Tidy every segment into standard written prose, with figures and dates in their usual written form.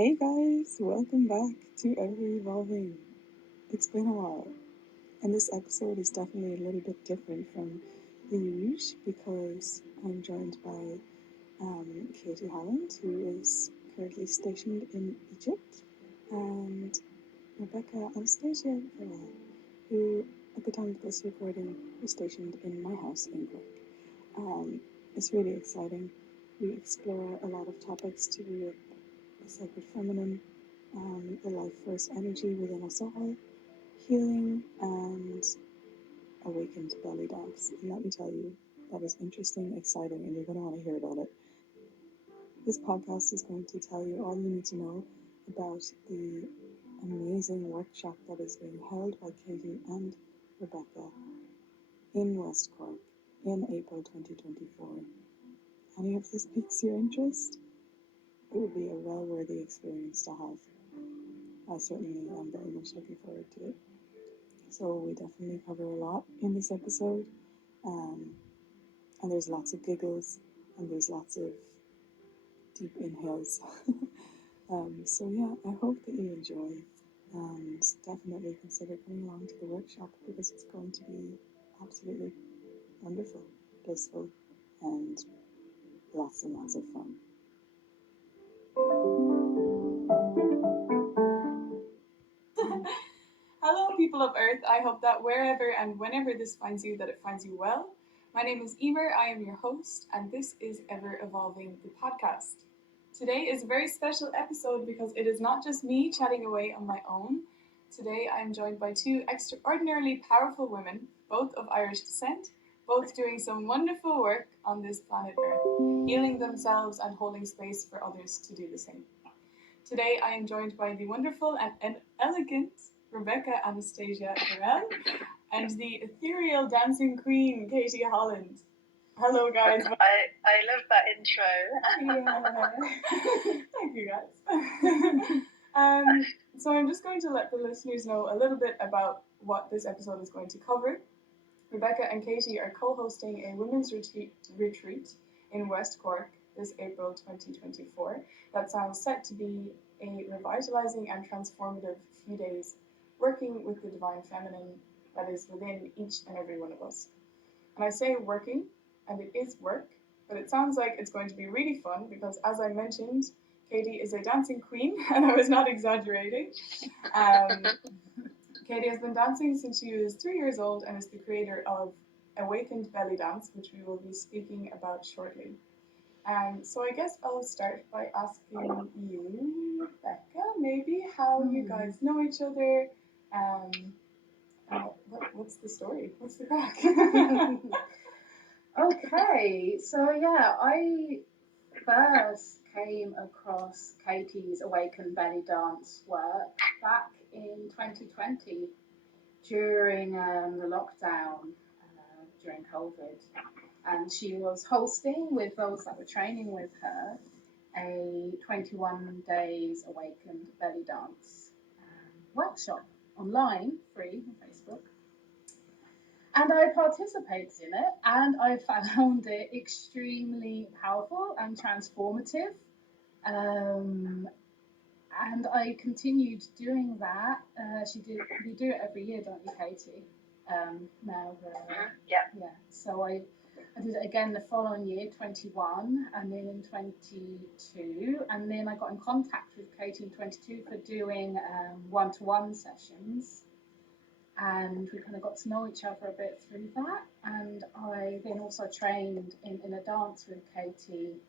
Hey guys, welcome back to Ever Evolving. It's been a while, and this episode is definitely a little bit different from the usual because I'm joined by Katie Holland, who is currently stationed in Egypt, and Anastacia Verrall, who at the time of this recording is stationed in my house in Cork. It's really exciting. We explore a lot of topics to do with the sacred feminine, the life force energy within us all, healing, and awakened belly dance. And let me tell you, that is interesting, exciting, and you're going to want to hear about it. This podcast is going to tell you all you need to know about the amazing workshop that is being held by Katie and Rebecca in West Cork in April 2024. Any of this piques your interest? It would be a well-worthy experience to have. I certainly am very much looking forward to it. So we definitely cover a lot in this episode, and there's lots of giggles, and there's lots of deep inhales. So yeah, I hope that you enjoy, and definitely consider coming along to the workshop because it's going to be absolutely wonderful, blissful, and lots of fun. Hello, people of Earth. I hope that wherever and whenever this finds you, that it finds you well. My name is Eimear. I am your host, and this is Ever Evolving, the podcast. Today is a very special episode because it is not just me chatting away on my own. Today I am joined by two extraordinarily powerful women, both of Irish descent, both doing some wonderful work on this planet Earth, healing themselves and holding space for others to do the same. Today I am joined by the wonderful and elegant Rebecca Anastacia Verrall and the ethereal dancing queen Katie Holland. Hello, guys. I love that intro. Thank you, guys. So I'm just going to let the listeners know a little bit about what this episode is going to cover. Rebecca and Katie are co-hosting a women's retreat in West Cork this April 2024 that sounds set to be a revitalizing and transformative few days working with the divine feminine that is within each and every one of us. And I say working, and it is work, but it sounds like it's going to be really fun because, as I mentioned, Katie is a dancing queen, and I was not exaggerating. Katie has been dancing since she was 3 years old and is the creator of Awakened Bellydance, which we will be speaking about shortly. So I guess I'll start by asking you, Becca, maybe how you guys know each other. What's the story? What's the crack? Okay, so yeah, I first came across Katie's Awakened Bellydance work back in 2020 during the lockdown during COVID. And she was hosting with those that were training with her a 21 days Awakened Bellydance workshop online, free on Facebook. And I participated in it, and I found it extremely powerful and transformative. And I continued doing that. You do it every year, don't you, Katie? Now, yeah. So I did it again the following year, 21, and then in 22, and then I got in contact with Katie in 22 for doing one-to-one sessions. And we kind of got to know each other a bit through that. And I then also trained in a dance with Katie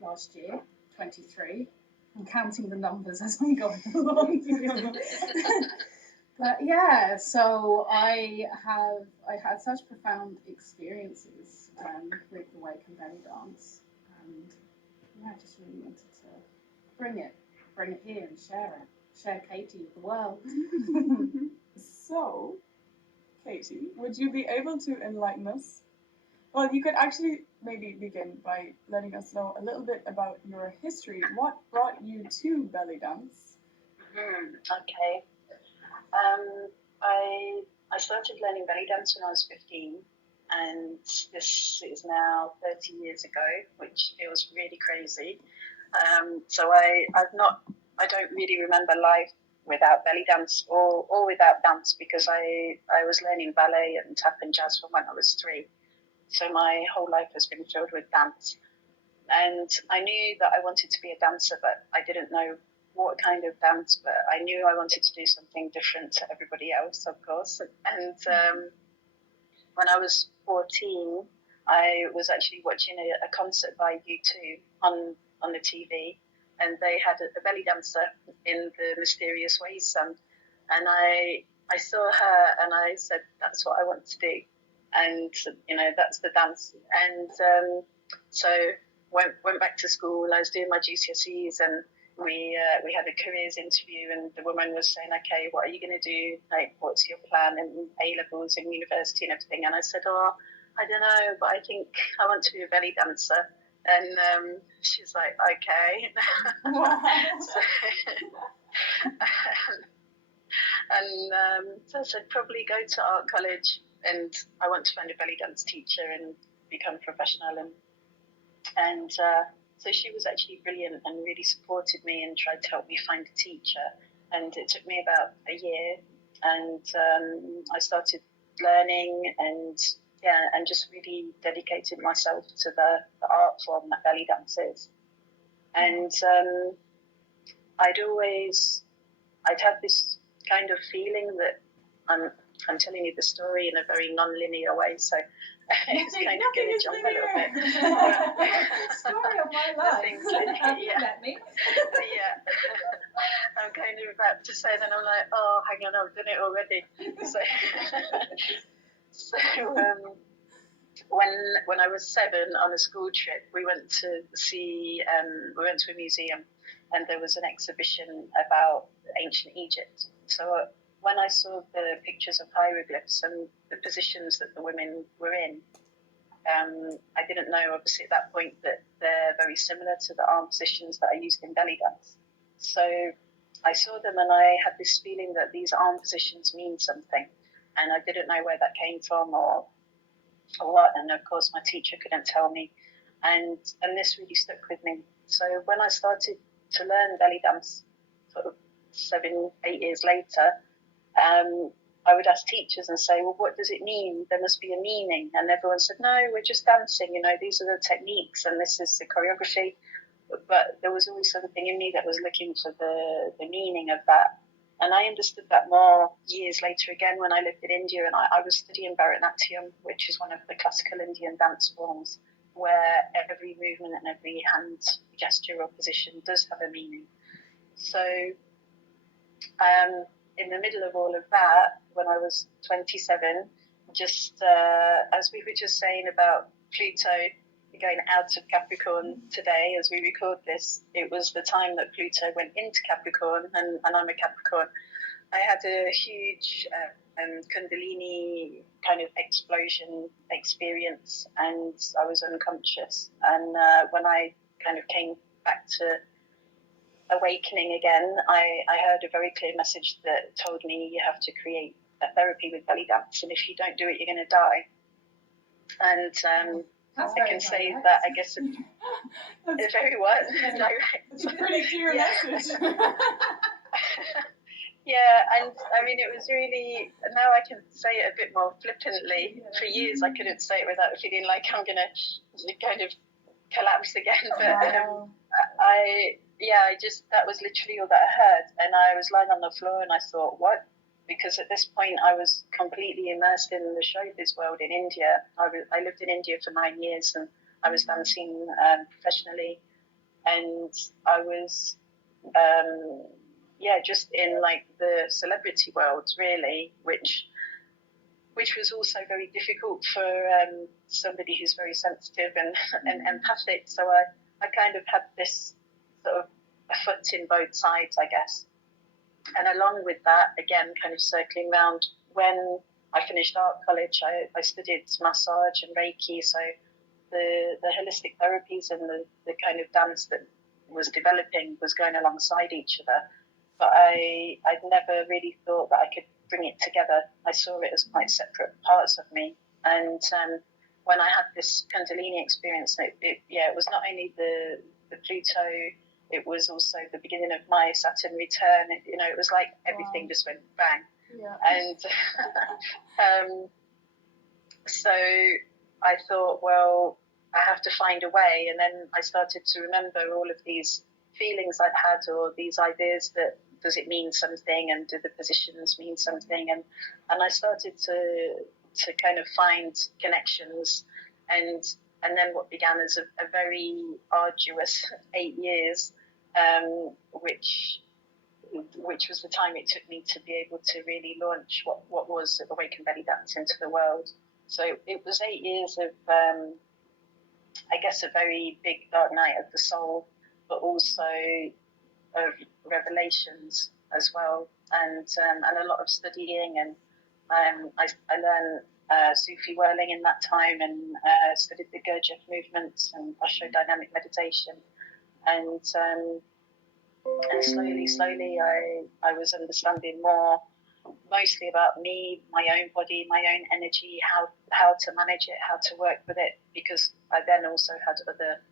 last year, 23. I'm counting the numbers as I'm going along, to be honest. But yeah, so I had such profound experiences with the Awakened Bellydance. And yeah, I just really wanted to bring it here and share Katie with the world. So, Katie, would you be able to enlighten us? Well, you could actually maybe begin by letting us know a little bit about your history. What brought you to belly dance? Okay. I started learning belly dance when I was 15, and this is now 30 years ago, which feels really crazy. So I've not I don't really remember life without belly dance or without dance, because I was learning ballet and tap and jazz from when I was 3. So my whole life has been filled with dance. And I knew that I wanted to be a dancer, but I didn't know what kind of dance, but I knew I wanted to do something different to everybody else, of course. And when I was 14, I was actually watching a concert by U2 on the TV, and they had a belly dancer in the Mysterious Ways song. And I saw her and I said, that's what I want to do. And, that's the dance. And so went back to school. I was doing my GCSEs, and we had a careers interview, and the woman was saying, okay, what are you going to do? Like, what's your plan in A-levels and university and everything? And I said, I don't know, but I think I want to be a belly dancer. And she's like, okay. So I said, probably go to art college, and I want to find a belly dance teacher and become professional. And so she was actually brilliant and really supported me and tried to help me find a teacher. And it took me about a year, and I started learning and just really dedicated myself to the art form that belly dance is. And I'd have this kind of feeling that I'm telling you the story in a very non-linear way, so it's kind of going to jump a little bit. Story of my life. Let me. Yeah. I'm kind of about to say, then I'm like, oh, hang on, I've done it already. So when I was 7 on a school trip, we went to a museum, and there was an exhibition about ancient Egypt. So when I saw the pictures of hieroglyphs and the positions that the women were in, I didn't know, obviously, at that point, that they're very similar to the arm positions that I used in belly dance. So I saw them, and I had this feeling that these arm positions mean something, and I didn't know where that came from or what. And of course, my teacher couldn't tell me, and this really stuck with me. So when I started to learn belly dance, sort of 7-8 years later, I would ask teachers and say, well, what does it mean? There must be a meaning. And everyone said, no, we're just dancing. These are the techniques and this is the choreography. But there was always something in me that was looking for the meaning of that. And I understood that more years later again when I lived in India, and I was studying Bharatanatyam, which is one of the classical Indian dance forms, where every movement and every hand gesture or position does have a meaning. So in the middle of all of that, when I was 27, just as we were just saying about Pluto going out of Capricorn today, as we record this, it was the time that Pluto went into Capricorn, and I'm a Capricorn. I had a huge Kundalini kind of explosion experience, and I was unconscious. And when I kind of came back to awakening again, I heard a very clear message that told me you have to create a therapy with belly dance, and if you don't do it, you're going to die. And I can say that, I guess, it's very what? Direct. It's a pretty clear message. Yeah, and I mean, it was really, now I can say it a bit more flippantly. For years, I couldn't say it without feeling like I'm going to kind of collapse again. But that was literally all that I heard. And I was lying on the floor and I thought, what? Because at this point I was completely immersed in the showbiz world in India. I lived in India for 9 years, and I was dancing professionally, and I was just in like the celebrity world, really, which was also very difficult for somebody who's very sensitive and empathic. So I kind of had this sort of a foot in both sides, I guess. And along with that, again, kind of circling round, when I finished art college, I studied massage and Reiki. So the holistic therapies and the kind of dance that was developing was going alongside each other. But I'd never really thought that I could bring it together. I saw it as quite separate parts of me. And when I had this Kundalini experience, it was not only the Pluto it was also the beginning of my Saturn return. It was like everything just went bang. Yeah. And so I thought, well, I have to find a way. And then I started to remember all of these feelings I'd had, or these ideas that, does it mean something, and do the positions mean something? And I started to kind of find connections, and then what began as a very arduous 8 years, which was the time it took me to be able to really launch what was Awakened Bellydance into the world. So it was 8 years of, I guess, a very big dark night of the soul, but also of revelations as well, and a lot of studying, and I learned Sufi whirling in that time, and studied the Gurdjieff movements and Osho dynamic meditation, and slowly I was understanding more, mostly about me, my own body, my own energy, how to manage it, how to work with it, because I then also had other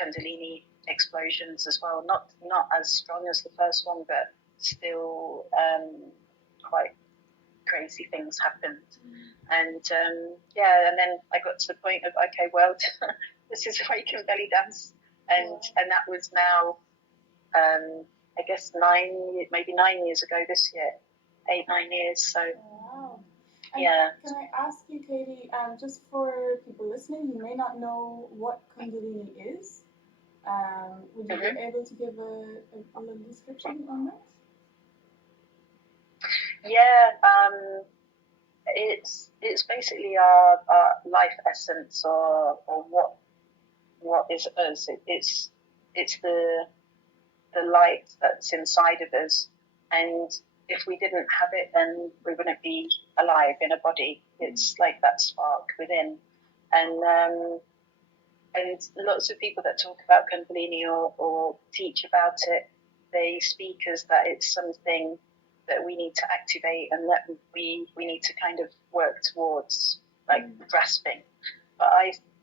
Kundalini explosions as well, not as strong as the first one, but still quite crazy things happened. And and then I got to the point of, okay, well, this is Awakened Bellydance, and that was now I guess 9 years ago this year, 8-9 years. So wow. And yeah. Can I ask you, Katie, just for people listening who may not know what Kundalini is, would you be able to give a little description on that? Yeah, it's basically our life essence, or what is us. It's the light that's inside of us, and if we didn't have it, then we wouldn't be alive in a body. It's like that spark within, and lots of people that talk about Kundalini or teach about it, they speak as that it's something that we need to activate, and that we need to kind of work towards, like grasping. But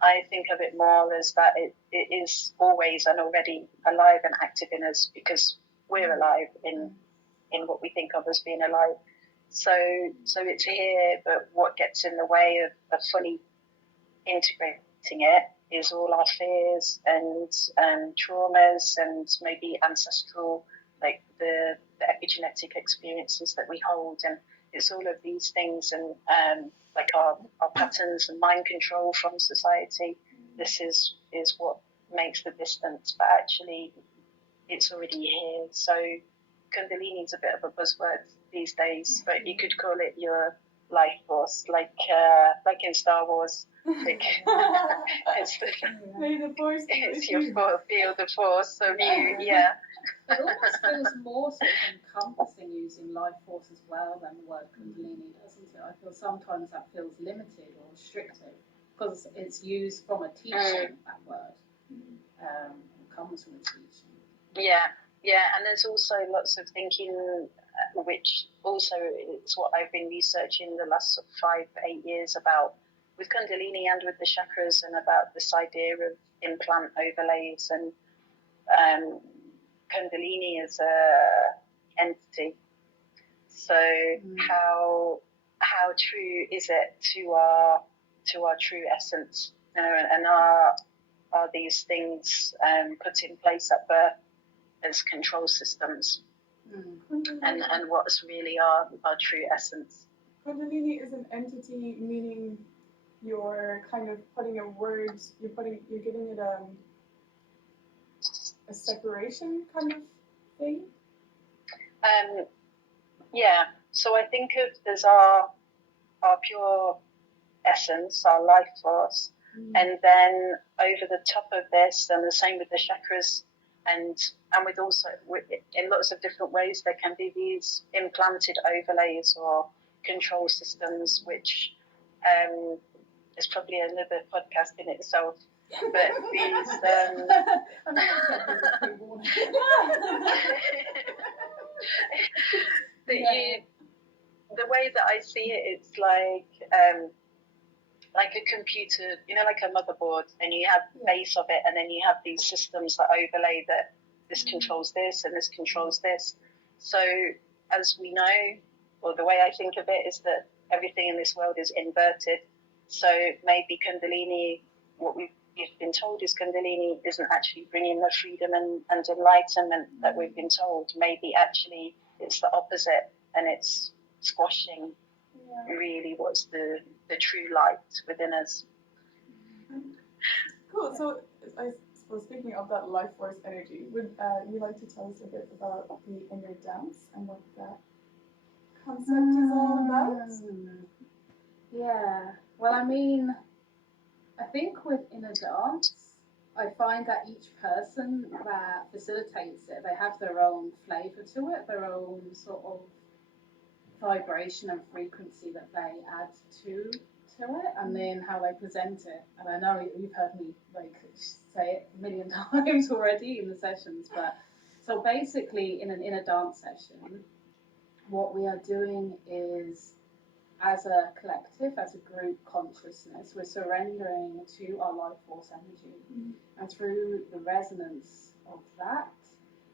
I think of it more as that it is always and already alive and active in us, because we're alive in what we think of as being alive. So it's here, but what gets in the way of fully integrating it is all our fears and traumas, and maybe ancestral, like the epigenetic experiences that we hold, and it's all of these things, and like our patterns and mind control from society. This is what makes the distance, but actually it's already here. So Kundalini is a bit of a buzzword these days, but you could call it your life force, like in Star Wars. Like, it's your field of force. So yeah. It almost feels more sort of encompassing using life force as well than the word Kundalini, doesn't it? I feel sometimes that feels limited or restrictive because it's used from a teaching, that word. It comes from a teaching. Yeah, and there's also lots of thinking, which also it's what I've been researching the last 5-8 years about, with Kundalini and with the chakras, and about this idea of implant overlays, and Kundalini as a entity. So how true is it to our true essence? And are these things put in place at birth as control systems? And what's really our true essence? Kundalini is an entity, meaning you're kind of putting a word, you're giving it a separation kind of thing? Yeah, so I think of there's our pure essence, our life force, and then over the top of this, and the same with the chakras, and with also in lots of different ways, there can be these implanted overlays or control systems, which is probably another podcast in itself. But these the way that I see it, it's like a computer, like a motherboard, and you have the base of it, and then you have these systems that overlay that this controls this and this controls this. So as we know, or the way I think of it is that everything in this world is inverted. So maybe Kundalini, what we've been told is Kundalini isn't actually bringing the freedom and enlightenment that we've been told. Maybe actually it's the opposite, and it's squashing really what's the true light within us. Cool. So I suppose speaking of that life force energy, would you like to tell us a bit about the inner dance and what that concept is all about? Yeah. Well, I mean, I think with inner dance, I find that each person that facilitates it, they have their own flavour to it, their own sort of vibration and frequency that they add to it, and then how they present it. And I know you've heard me like say it a million times already in the sessions, but so basically in an inner dance session, what we are doing is, as a collective, as a group consciousness, we're surrendering to our life force energy. And through the resonance of that,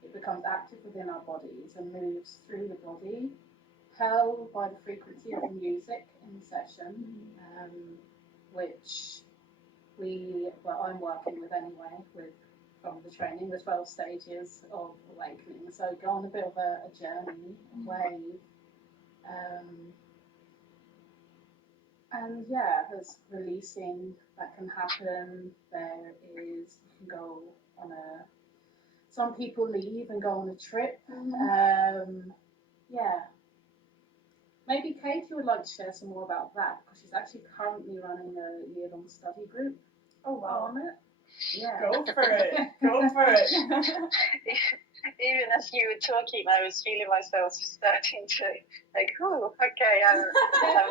it becomes active within our bodies and moves through the body, held by the frequency of the music in the session, which I'm working with anyway, from the training, the 12 stages of awakening. So go on a bit of a journey, a wave. And yeah, there's releasing that can happen. There is, you can go on some people leave and go on a trip. Yeah. Maybe Katie would like to share some more about that, because she's actually currently running a year-long study group. Oh, wow. On it. Yeah. Go for it. Go for it. Even as you were talking, I was feeling myself starting to oh, okay, I'm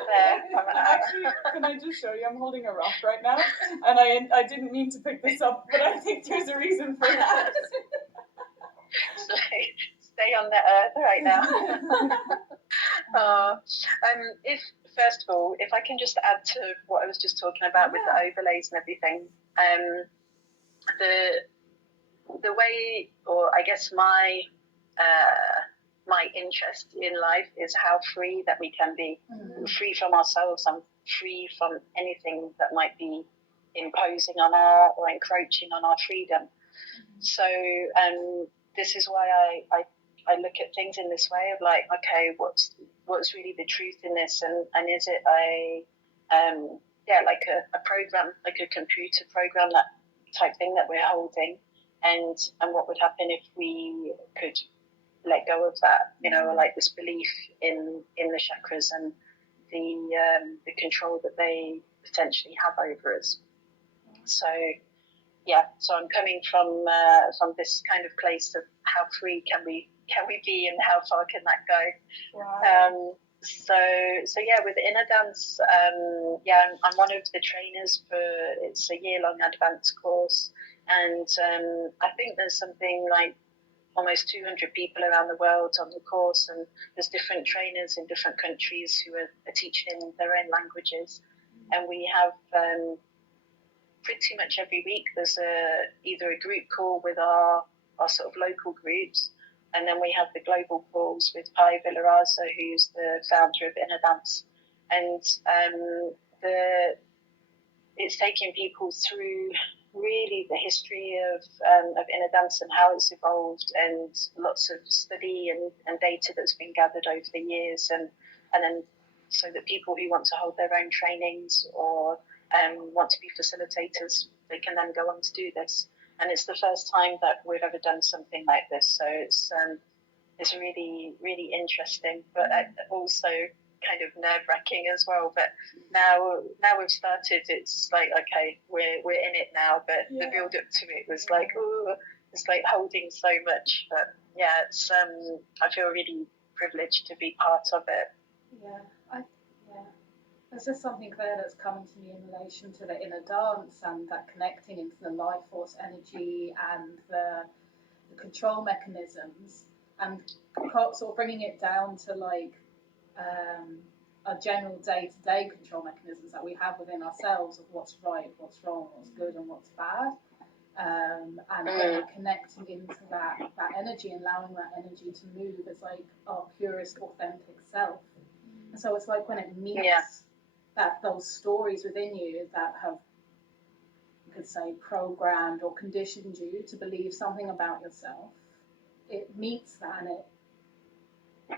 there. Actually, can I just show you? I'm holding a rock right now, and I didn't mean to pick this up, but I think there's a reason for that. So, stay on the earth right now. If first of all, if I can just add to what I was just talking about with the overlays and everything, the way, or I guess my interest in life is how free that we can be, free from ourselves and free from anything that might be imposing on or encroaching on our freedom. So this is why I look at things in this way of like, okay, what's really the truth in this, and is it like a program, like a computer program, that type thing that we're holding, and what would happen if we could let go of that, like this belief in the chakras and the control that they potentially have over us. So so I'm coming from this kind of place of how free can we be, and how far can that go. Wow. So with inner dance, I'm one of the trainers it's a year-long advanced course, and I think there's something like almost 200 people around the world on the course, and there's different trainers in different countries who are teaching in their own languages, and we have pretty much every week there's either a group call with our sort of local groups, and then we have the global calls with Pai Verrall, who's the founder of Inner Dance, and it's taking people through really the history of inner dance and how it's evolved, and lots of study and data that's been gathered over the years, and then so that people who want to hold their own trainings or want to be facilitators, they can then go on to do this. And it's the first time that we've ever done something like this, so it's really, really interesting, but also kind of nerve-wracking as well. But now we've started, it's like, okay, we're in it now, but the build up to it was like, ooh, it's like holding so much. But it's I feel really privileged to be part of it. There's just something there that's coming to me in relation to the inner dance and that connecting into the life force energy and the control mechanisms, and sort of bringing it down to like a general day-to-day control mechanisms that we have within ourselves of what's right, what's wrong, what's good and what's bad. and when we're connecting into that energy and allowing that energy to move as like our purest authentic self. And so it's like when it meets those stories within you that have, you could say, programmed or conditioned you to believe something about yourself, it meets that, and it, I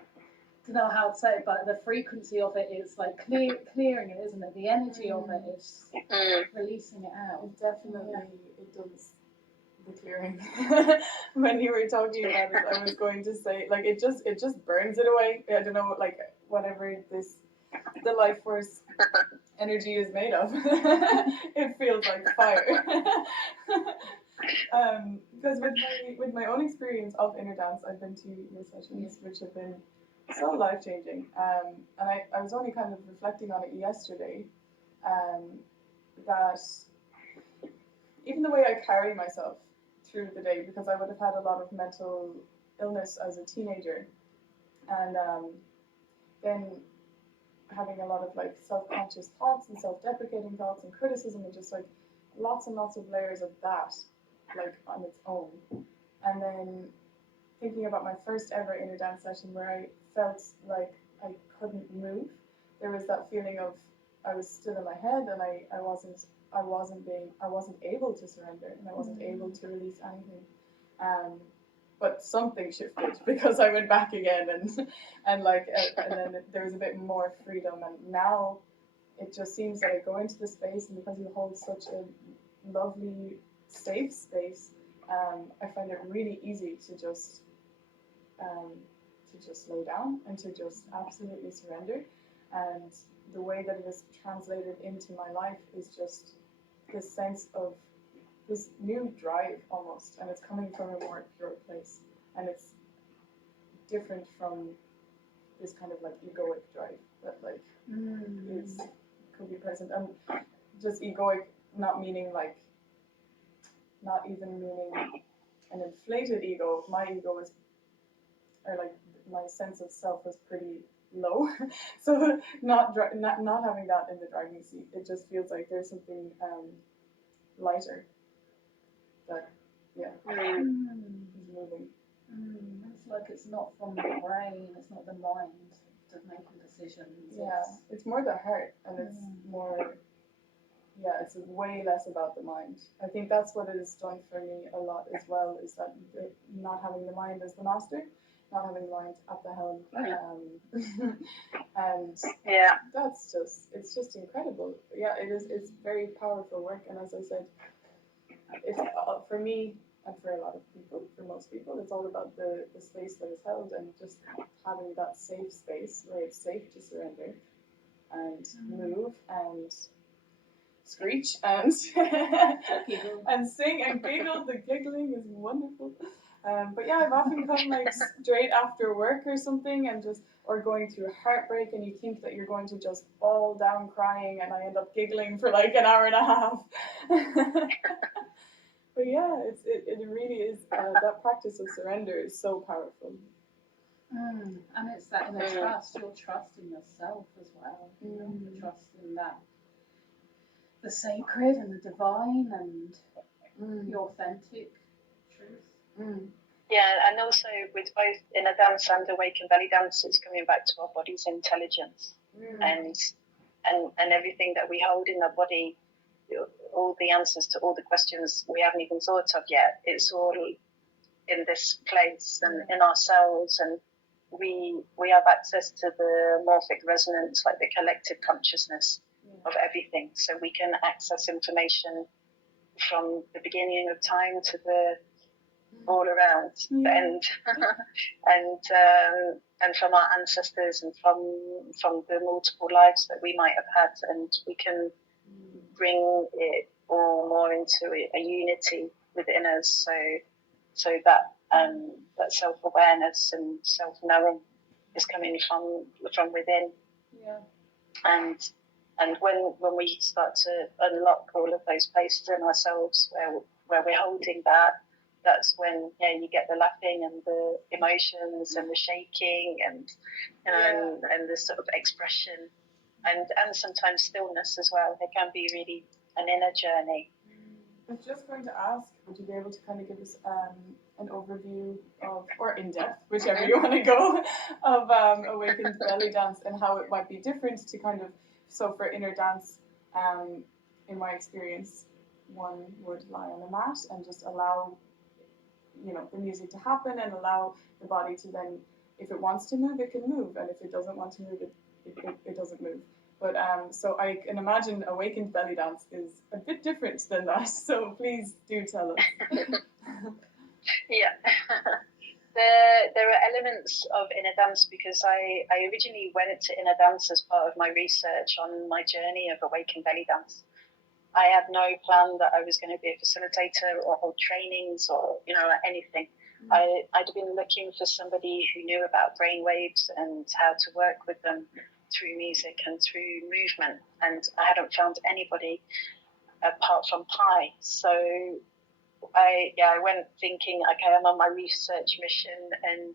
don't know how to say it, but the frequency of it is like clearing it, isn't it? The energy of it is releasing it out. It definitely, it does the clearing. When you were talking about it, I was going to say, like, it just burns it away. I don't know, like, whatever the life force energy is made of. It feels like fire. Because with my own experience of inner dance, I've been to your sessions, which have been so life changing. And I was only kind of reflecting on it yesterday. That even the way I carry myself through the day, because I would have had a lot of mental illness as a teenager, and then having a lot of like self-conscious thoughts and self-deprecating thoughts and criticism, and just like lots and lots of layers of that, like on its own. And then thinking about my first ever inner dance session where I felt like I couldn't move. There was that feeling of I was still in my head, and I wasn't able to surrender, and I wasn't able to release anything. But something shifted because I went back again, and then there was a bit more freedom, and now it just seems that I go into the space, and because you hold such a lovely, safe space, I find it really easy to just lay down and to just absolutely surrender. And the way that it is translated into my life is just this sense of this new drive almost, and it's coming from a more pure place, and it's different from this kind of like egoic drive that like could be present, and just egoic not even meaning an inflated ego. My ego was, or like my sense of self was pretty low. So not having that in the driving seat, it just feels like there's something lighter that is moving. It's like it's not from the brain, it's not the mind that's making decisions. It's more the heart, and it's more, it's way less about the mind. I think that's what it has done for me a lot as well, is that not having the mind as the master, not having the mind at the helm. And it's just incredible. Yeah, it's very powerful work, and as I said, it's for me and for a lot of people, for most people, it's all about the space that is held, and just having that safe space where it's safe to surrender and move and screech and and sing and giggle. The giggling is wonderful. But yeah, I've often come like straight after work or something, and or going through a heartbreak, and you think that you're going to just fall down crying, and I end up giggling for like an hour and a half. But yeah, it really is, that practice of surrender is so powerful. And it's that inner trust, your trust in yourself as well. You know, the trust in that, the sacred and the divine, and the authentic truth. Yeah, and also with both inner dance and awakened belly dance, it's coming back to our body's intelligence and everything that we hold in our body. All the answers to all the questions we haven't even thought of yet. It's all in this place and in ourselves, and we have access to the morphic resonance, like the collective consciousness of everything. So we can access information from the beginning of time to the all around the end, and from our ancestors, and from the multiple lives that we might have had, and we can bring it all more into a unity within us, so that that self-awareness and self-knowing is coming from within. And when we start to unlock all of those places in ourselves where we're holding that, that's when you get the laughing and the emotions and the shaking and and the sort of expression, and sometimes stillness as well. It can be really an inner journey. was just going to ask, would you be able to kind of give us an overview of, or in depth, whichever you want to go, of Awakened Bellydance and how it might be different to kind of, so for inner dance, in my experience, one would lie on a mat and just allow, the music to happen and allow the body to then, if it wants to move, it can move, and if it doesn't want to move, it doesn't move. But so I can imagine Awakened Bellydance is a bit different than that. So please do tell us. Yeah. There are elements of inner dance because I originally went to inner dance as part of my research on my journey of Awakened Bellydance. I had no plan that I was going to be a facilitator or hold trainings or anything. I'd been looking for somebody who knew about brainwaves and how to work with them through music and through movement, and I hadn't found anybody apart from Pi. So I went thinking, okay, I'm on my research mission, and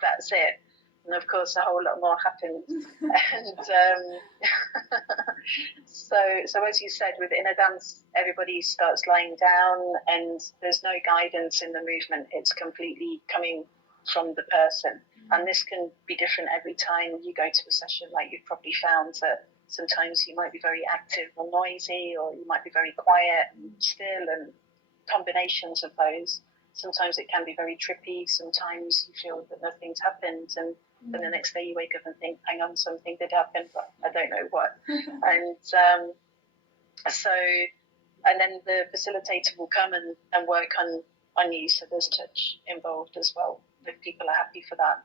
that's it. And of course, a whole lot more happened. And so as you said, with inner dance, everybody starts lying down, and there's no guidance in the movement. It's completely coming from the person. And this can be different every time you go to a session. Like you've probably found that sometimes you might be very active or noisy, or you might be very quiet and still, and combinations of those. Sometimes it can be very trippy. Sometimes you feel that nothing's happened, and then the next day you wake up and think, hang on, something did happen, but I don't know what. And and then the facilitator will come and work on you. So there's touch involved as well, if people are happy for that.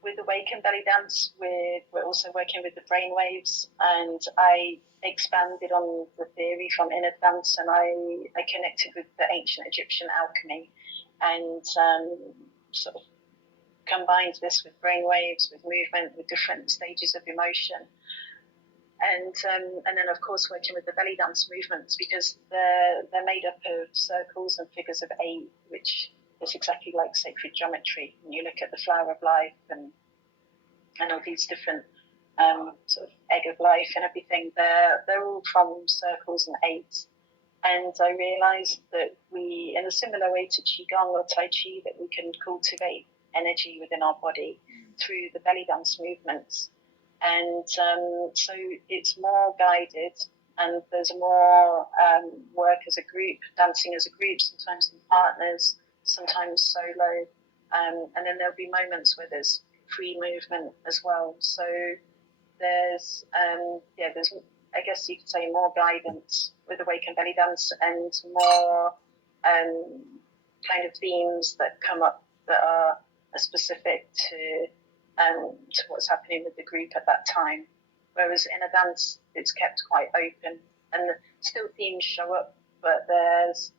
With Awakened Bellydance, we're also working with the brainwaves, and I expanded on the theory from inner dance, and I connected with the ancient Egyptian alchemy, and sort of combined this with brainwaves, with movement, with different stages of emotion, and then of course working with the belly dance movements, because they're made up of circles and figures of 8, which is exactly like sacred geometry. When you look at the flower of life and all these different sort of egg of life and everything, they're all from circles and 8s. And I realised that we, in a similar way to Qigong or Tai Chi, that we can cultivate energy within our body through the belly dance movements. And so it's more guided, and there's more work as a group, dancing as a group, sometimes in partners, sometimes solo. And then there'll be moments where there's free movement as well. So there's I guess you could say more guidance with Awakened Bellydance, and more kind of themes that come up that are specific to what's happening with the group at that time. Whereas in a dance, it's kept quite open, and still themes show up, but there's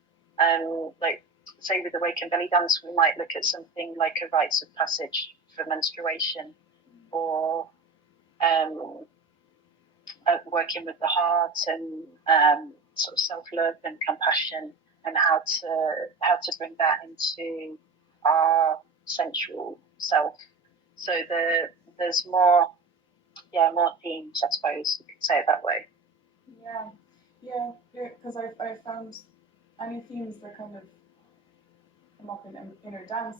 like, say with Awakened Bellydance, we might look at something like a rites of passage for menstruation, or working with the heart, and sort of self-love and compassion, and how to bring that into our sensual self. So there's more themes, I suppose you could say it that way. Yeah, because I found any themes that kind of come up in inner dance,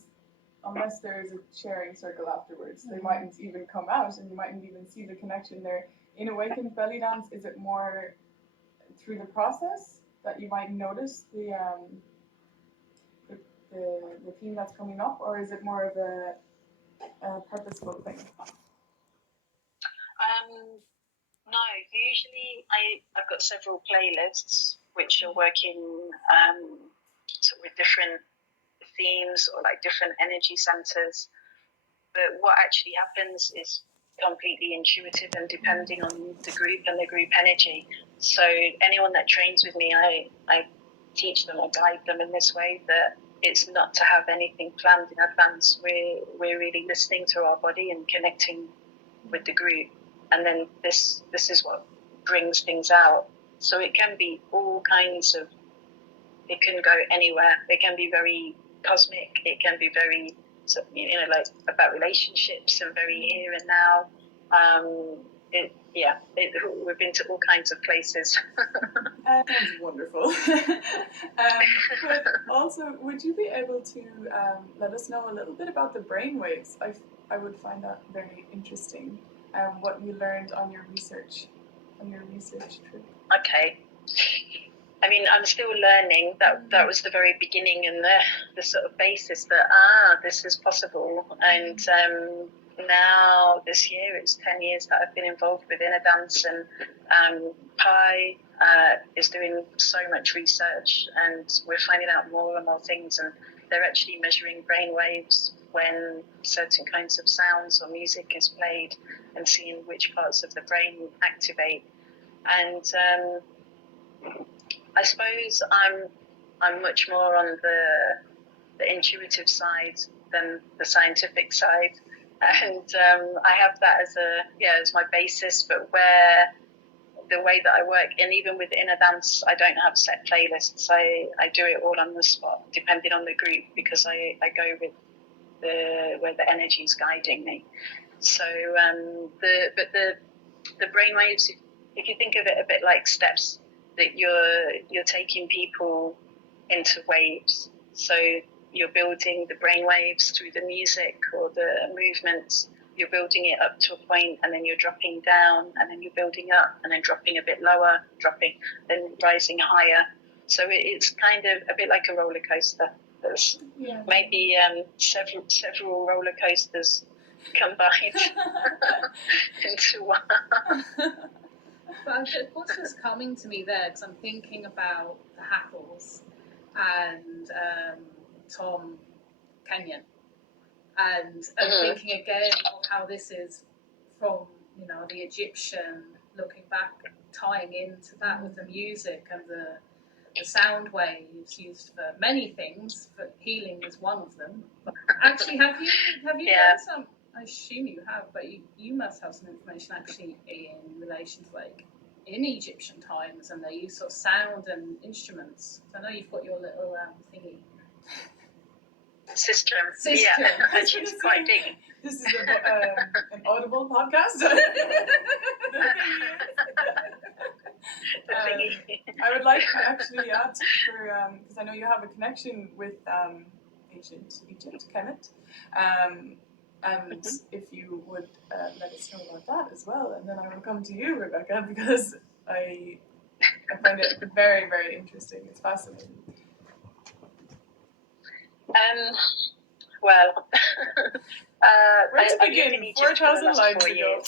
unless there is a sharing circle afterwards, they mightn't even come out, and you mightn't even see the connection there. In Awakened Bellydance, is it more through the process that you might notice the theme that's coming up, or is it more of a purposeful thing? No, usually I've got several playlists which are working sort of with different themes or like different energy centers. But what actually happens is completely intuitive and depending on the group and the group energy. So anyone that trains with me, I teach them or guide them in this way, that it's not to have anything planned in advance. We're really listening to our body and connecting with the group, and then this is what brings things out. So it can be all kinds of, it can go anywhere. It can be very cosmic, it can be very, like about relationships and very here and now. We've been to all kinds of places. Sounds wonderful. But also, would you be able to let us know a little bit about the brainwaves? I would find that very interesting. What you learned on your research trip. Okay. I mean, I'm still learning. That was the very beginning and the sort of basis that this is possible. And now this year it's 10 years that I've been involved with inner dance, and Pi is doing so much research, and we're finding out more and more things, and they're actually measuring brain waves when certain kinds of sounds or music is played, and seeing which parts of the brain activate. And I suppose I'm much more on the intuitive side than the scientific side, and I have that as my basis. But where the way that I work, and even with inner dance, I don't have set playlists. I do it all on the spot, depending on the group, because I go with where the energy is guiding me. So the brainwaves, if you think of it a bit like steps, that you're taking people into waves. So you're building the brainwaves through the music or the movements. You're building it up to a point, and then you're dropping down, and then you're building up, and then dropping a bit lower, dropping, then rising higher. So it's kind of a bit like a roller coaster. There's maybe several roller coasters combined into one. But what's just coming to me there, because I'm thinking about the Hackles and Tom Kenyon, and thinking again of how this is from the Egyptian, looking back, tying into that with the music and the sound waves used for many things, but healing is one of them. But actually, have you done some? I assume you have, but you must have some information actually in relation to in Egyptian times, and they use sort of sound and instruments. I know you've got your little thingy. System. Yeah, and she's quite big. This is an audible podcast. I would like to actually add because I know you have a connection with ancient Egypt, Kemet, and if you would let us know about that as well, and then I will come to you, Rebecca, because I find it very, very interesting. It's fascinating. Well, where to begin? 4,000 lives ago.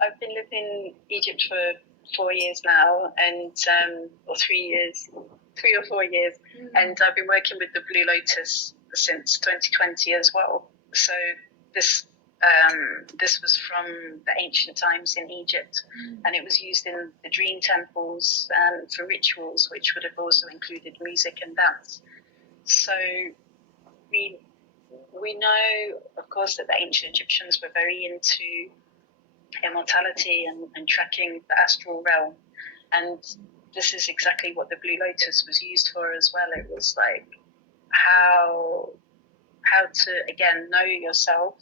I've been living in Egypt for 4 years now, and or 3 or 4 years, and I've been working with the Blue Lotus since 2020 as well. So this was from the ancient times in Egypt, and it was used in the dream temples for rituals, which would have also included music and dance. So we know, of course, that the ancient Egyptians were very into immortality and tracking the astral realm, and this is exactly what the Blue Lotus was used for as well. It was like how to, again, know yourself,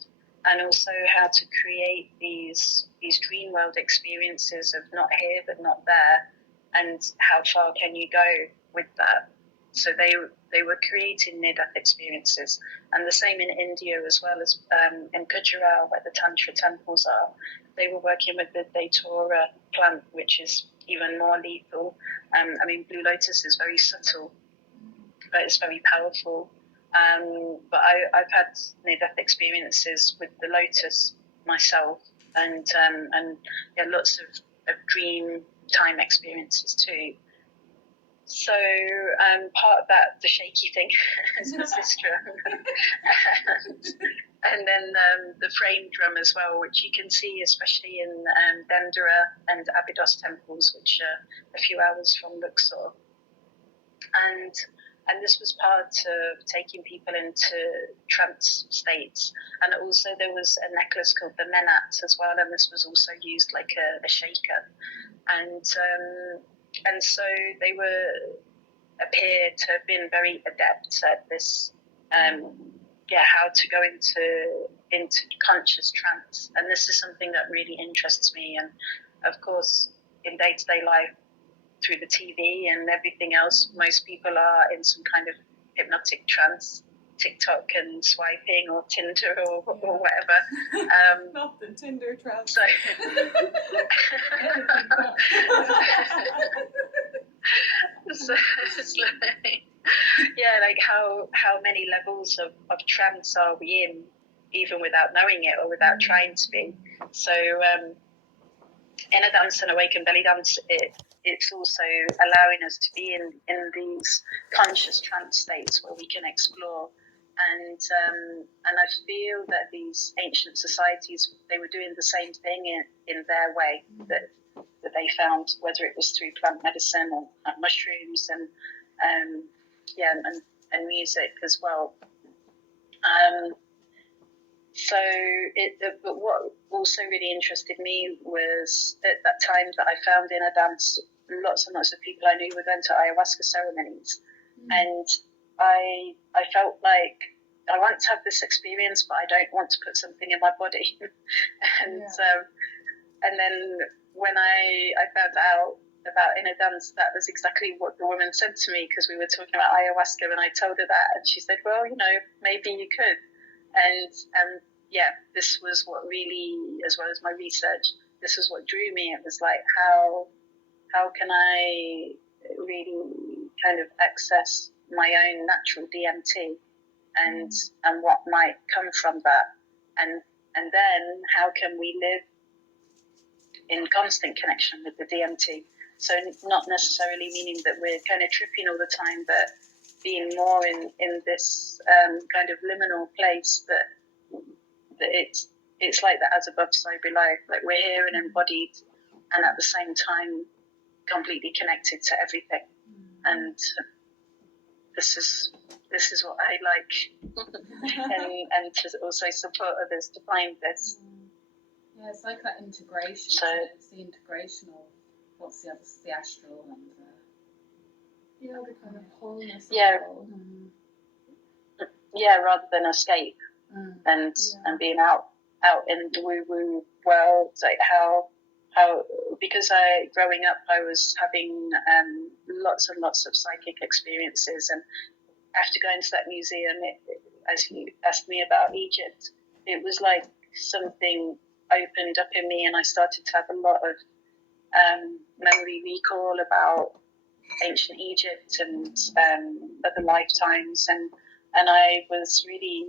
and also how to create these dream world experiences of not here but not there, and how far can you go with that. So they were creating near-death experiences, and the same in India as well as in Gujarat, where the Tantra temples are. They were working with the Datura plant, which is even more lethal. I mean, Blue Lotus is very subtle, but it's very powerful. But I've had near-death experiences with the Lotus myself, and lots of dream time experiences too. So part of that, the shaky thing, is the sister, and then the frame drum as well, which you can see especially in Dendera and Abydos temples, which are a few hours from Luxor. And this was part of taking people into trance states. And also there was a necklace called the Menat as well, and this was also used like a shaker. And so they appear to have been very adept at this, how to go into conscious trance. And this is something that really interests me. And of course, in day-to-day life, through the TV and everything else, most people are in some kind of hypnotic trance, TikTok and swiping or Tinder or whatever. Not the Tinder trance. So, so it's like, yeah, like how many levels of trance are we in, even without knowing it or without trying to be. So Anastacia and Awakened Bellydance, it's also allowing us to be in these conscious trance states where we can explore. And I feel that these ancient societies, they were doing the same thing in their way that they found, whether it was through plant medicine or mushrooms and music as well. But what also really interested me was at that time that I found in a dance, lots and lots of people I knew were going to ayahuasca ceremonies, and I felt like I want to have this experience, but I don't want to put something in my body. And then when I found out about inner dance, that was exactly what the woman said to me, because we were talking about ayahuasca, and I told her that, and she said, well, maybe you could. And this was what really, as well as my research, this was what drew me. It was like, how can I really kind of access my own natural DMT and what might come from that, and then how can we live in constant connection with the DMT? So not necessarily meaning that we're kind of tripping all the time, but being more in this kind of liminal place that it's like that as above, so below. Like we're here and embodied, and at the same time completely connected to everything. And this is what I like, and to also support others to find this. Yeah, it's like that integration. So it's the integration of what's the other, the astral and the kind of wholeness. Rather than escape and being out in the woo woo world. Like how because growing up I was having lots and lots of psychic experiences, and after going to that museum, as you asked me about Egypt, it was like something opened up in me, and I started to have a lot of memory recall about ancient Egypt and other lifetimes, and I was really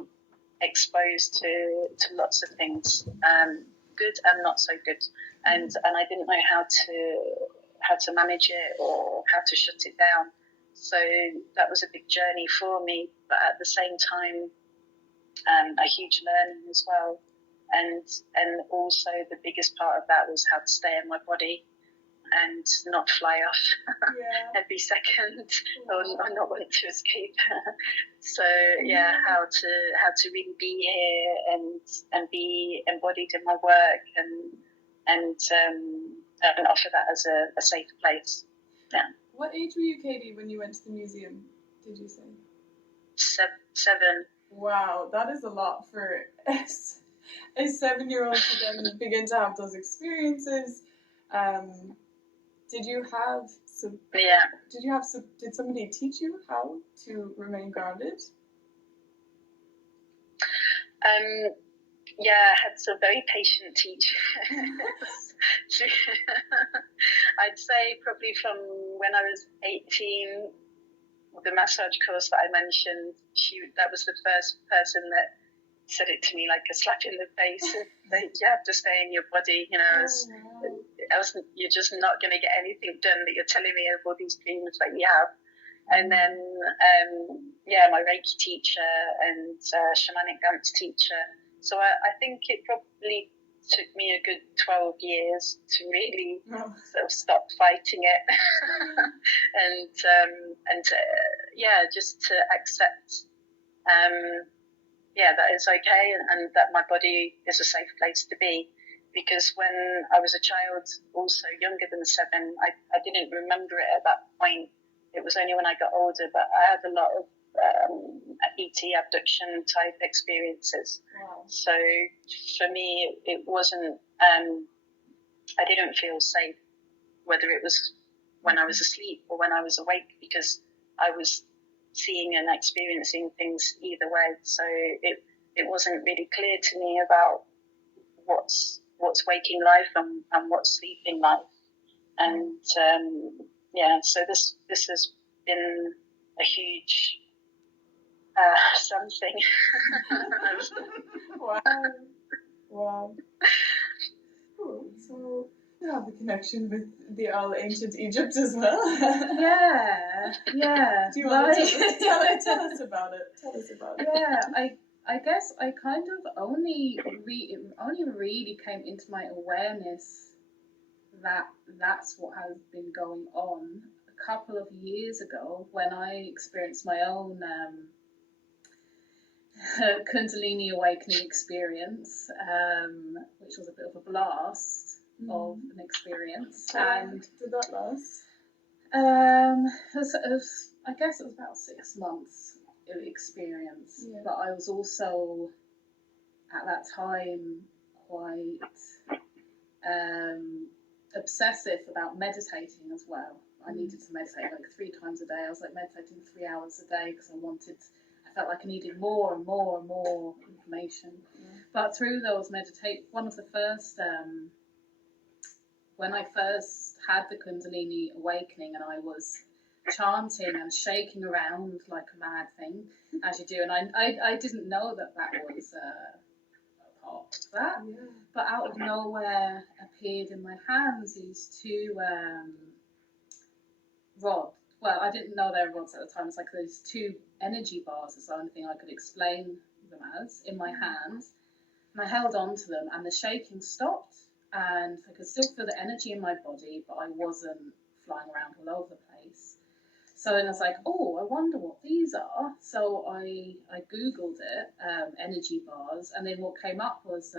exposed to lots of things, good and not so good, and I didn't know how to manage it or how to shut it down. So that was a big journey for me, but at the same time, a huge learning as well. And also the biggest part of that was how to stay in my body and not fly off every second, or not want to escape. So how to really be here and be embodied in my work and offer that as a safe place. Yeah. What age were you, Katie, when you went to the museum, did you say? 7. Wow, that is a lot for a 7-year-old to then begin to have those experiences. Did somebody teach you how to remain grounded? I had some very patient teachers. I'd say probably from when I was 18, the massage course that I mentioned, that was the first person that said it to me like a slap in the face. Like, you have to stay in your body, else you're just not going to get anything done that you're telling me of all these dreams that you have. And then, my Reiki teacher and shamanic dance teacher. So I think it probably took me a good 12 years to really sort of stop fighting it and just to accept that it's okay and that my body is a safe place to be. Because when I was a child, also younger than 7, I didn't remember it at that point. It was only when I got older, but I had a lot of ET abduction type experiences. Wow. So for me, it wasn't. I didn't feel safe, whether it was when I was asleep or when I was awake, because I was seeing and experiencing things either way. So it wasn't really clear to me about what's waking life and what's sleeping life. And so this has been a huge something. Wow. Wow. Cool. So you have a connection with the all ancient Egypt as well. Yeah. Do you want to tell us about it? Tell us about it. Yeah, I guess I kind of only really came into my awareness that that's what has been going on a couple of years ago, when I experienced my own Kundalini awakening experience, which was a bit of a blast of an experience. And did that last? I guess it was about 6 months of experience, but I was also at that time quite obsessive about meditating as well. I needed to meditate like 3 times a day. I was like meditating 3 hours a day because I felt like I needed more and more and more information. But through those one of the first, when I first had the Kundalini awakening, and I was chanting and shaking around like a mad thing, as you do, and I didn't know that was a part of that. Yeah. But out of nowhere appeared in my hands these 2 rods. Well, I didn't know they were rods at the time. It's like those 2 energy bars is the only thing I could explain them as, in my hands. And I held on to them, and the shaking stopped, and I could still feel the energy in my body, but I wasn't flying around all over the place. So then I was like, oh, I wonder what these are. So I Googled it, energy bars, and then what came up was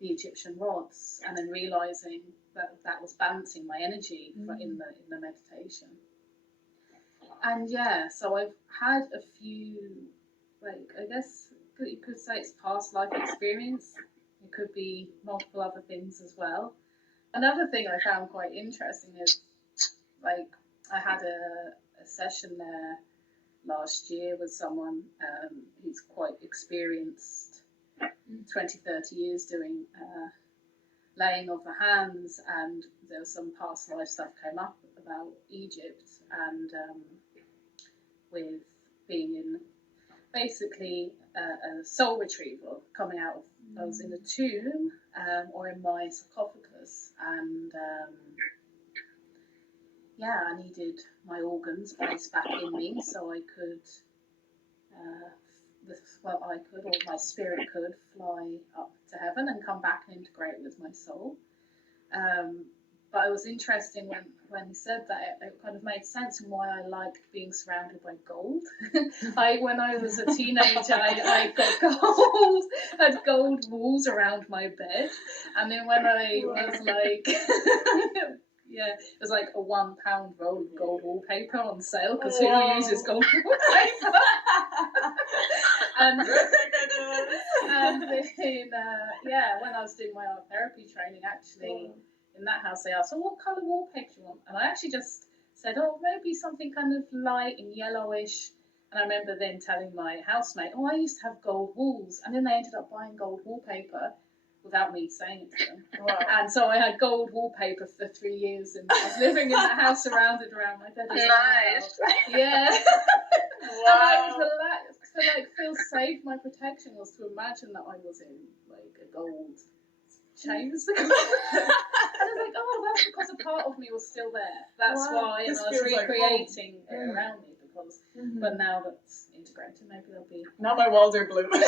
the Egyptian rods, and then realising that was balancing my energy in the meditation. And so I've had a few, like, I guess you could say it's past life experience. It could be multiple other things as well. Another thing I found quite interesting is, like, I had a session there last year with someone who's quite experienced, 20, 30 years doing laying of the hands, and there was some past life stuff came up about Egypt, and with being in basically a soul retrieval, coming out of, I was in a tomb or in my sarcophagus, and I needed my organs placed back in me so I could, or my spirit could fly up to heaven and come back and integrate with my soul. But it was interesting when he said that, it kind of made sense and why I liked being surrounded by gold. When I was a teenager, I got gold, had gold walls around my bed. And then when I was like, it was like a £1 roll of gold wallpaper on sale, because who uses gold wallpaper? And then, when I was doing my art therapy training, actually, in that house, they asked, what colour wallpaper do you want? And I actually just said, maybe something kind of light and yellowish. And I remember then telling my housemate, I used to have gold walls. And then they ended up buying gold wallpaper without me saying it to them. Wow. And so I had gold wallpaper for 3 years, and I was living in the house surrounded around my bed. Nice. Yeah. Wow. And to feel safe, my protection was to imagine that I was in like a gold chains. And I was like, that's because a part of me was still there. That's why, and I was recreating it around me, because. But now that's integrated, maybe there'll be. Now my walls are blue. But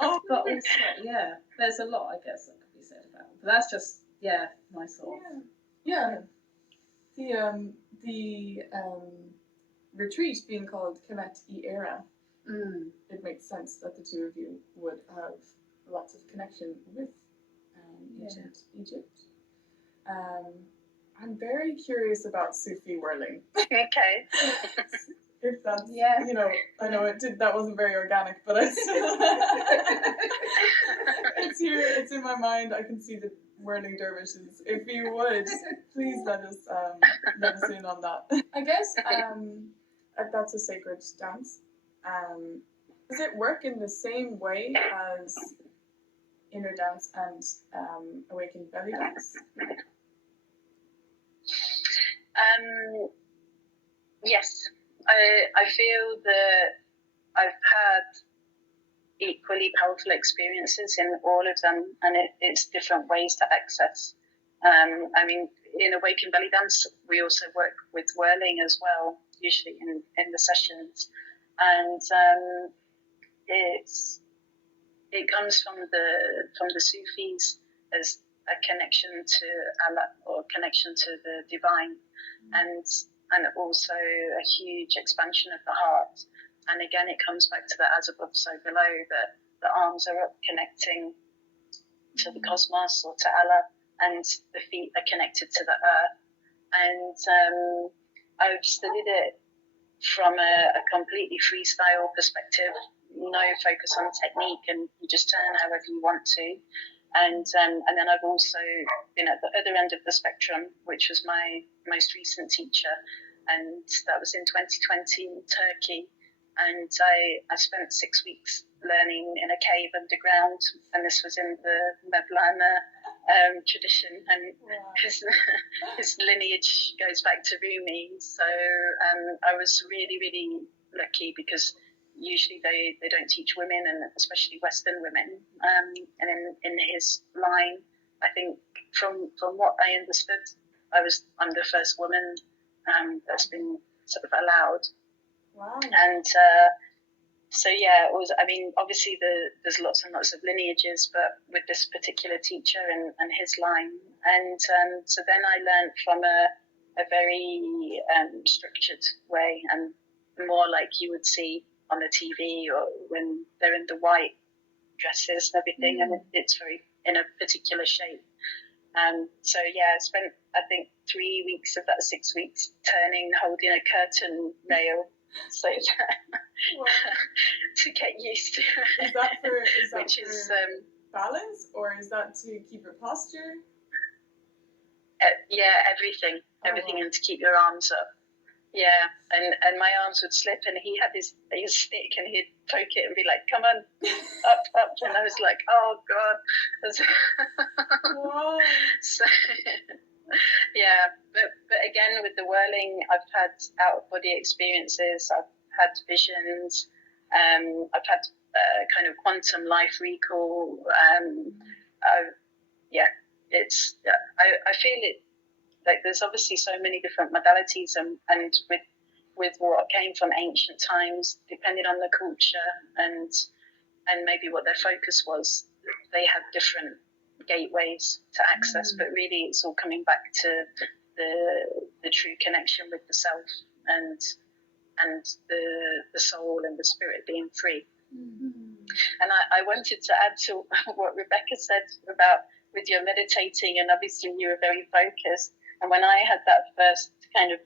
also, there's a lot, I guess, that could be said about it. But that's just, my sort of. Yeah. The retreat being called Kemet Era, it makes sense that the 2 of you would have lots of connection with Egypt. I'm very curious about Sufi whirling. Okay. If that's, Yeah. you know, I know that wasn't very organic, but it's it's here, it's in my mind. I can see the whirling dervishes. If you would, please let us in on that. I guess that's a sacred dance. Does it work in the same way as inner dance and awakened belly dance? Yes, I feel that I've had equally powerful experiences in all of them, and it's different ways to access. I mean, in Awakened Belly Dance, we also work with whirling as well, usually in the sessions, and it comes from the Sufis as a connection to Allah, or connection to the divine, and also a huge expansion of the heart. And again, it comes back to the as above, so below, that the arms are up connecting to the cosmos or to Allah, and the feet are connected to the earth. And I've studied it from a completely freestyle perspective, no focus on technique, and you just turn however you want to. And then I've also been at the other end of the spectrum, which was my most recent teacher, and that was in 2020 in Turkey. And I spent 6 weeks learning in a cave underground, and this was in the Mevlana tradition, and his lineage goes back to Rumi. So I was really, really lucky, because usually they don't teach women, and especially Western women. And in his line, I think from what I understood, I'm the first woman that's been sort of allowed. Wow. And so yeah, it was. I mean, obviously there's lots and lots of lineages, but with this particular teacher and his line, and so then I learned from a very structured way, and more like you would see on the TV, or when they're in the white dresses and everything, and it's very in a particular shape. So yeah, I spent, I think, 3 weeks of that 6 weeks holding a curtain rail, so that, to get used to. Is that for balance, or is that to keep your posture? Yeah, everything, and to keep your arms up. Yeah, and my arms would slip, and he had his stick, and he'd poke it and be like, "Come on, up," and I was like, "Oh God." Whoa. So, yeah, but again, with the whirling, I've had out of body experiences. I've had visions. I've had kind of quantum life recall. I feel it. Like, there's obviously so many different modalities, and with what came from ancient times, depending on the culture and maybe what their focus was, they have different gateways to access. But really, it's all coming back to the true connection with the self, and the soul and the spirit being free. And I wanted to add to what Rebecca said about with your meditating, and obviously you were very focused. And when I had that first kind of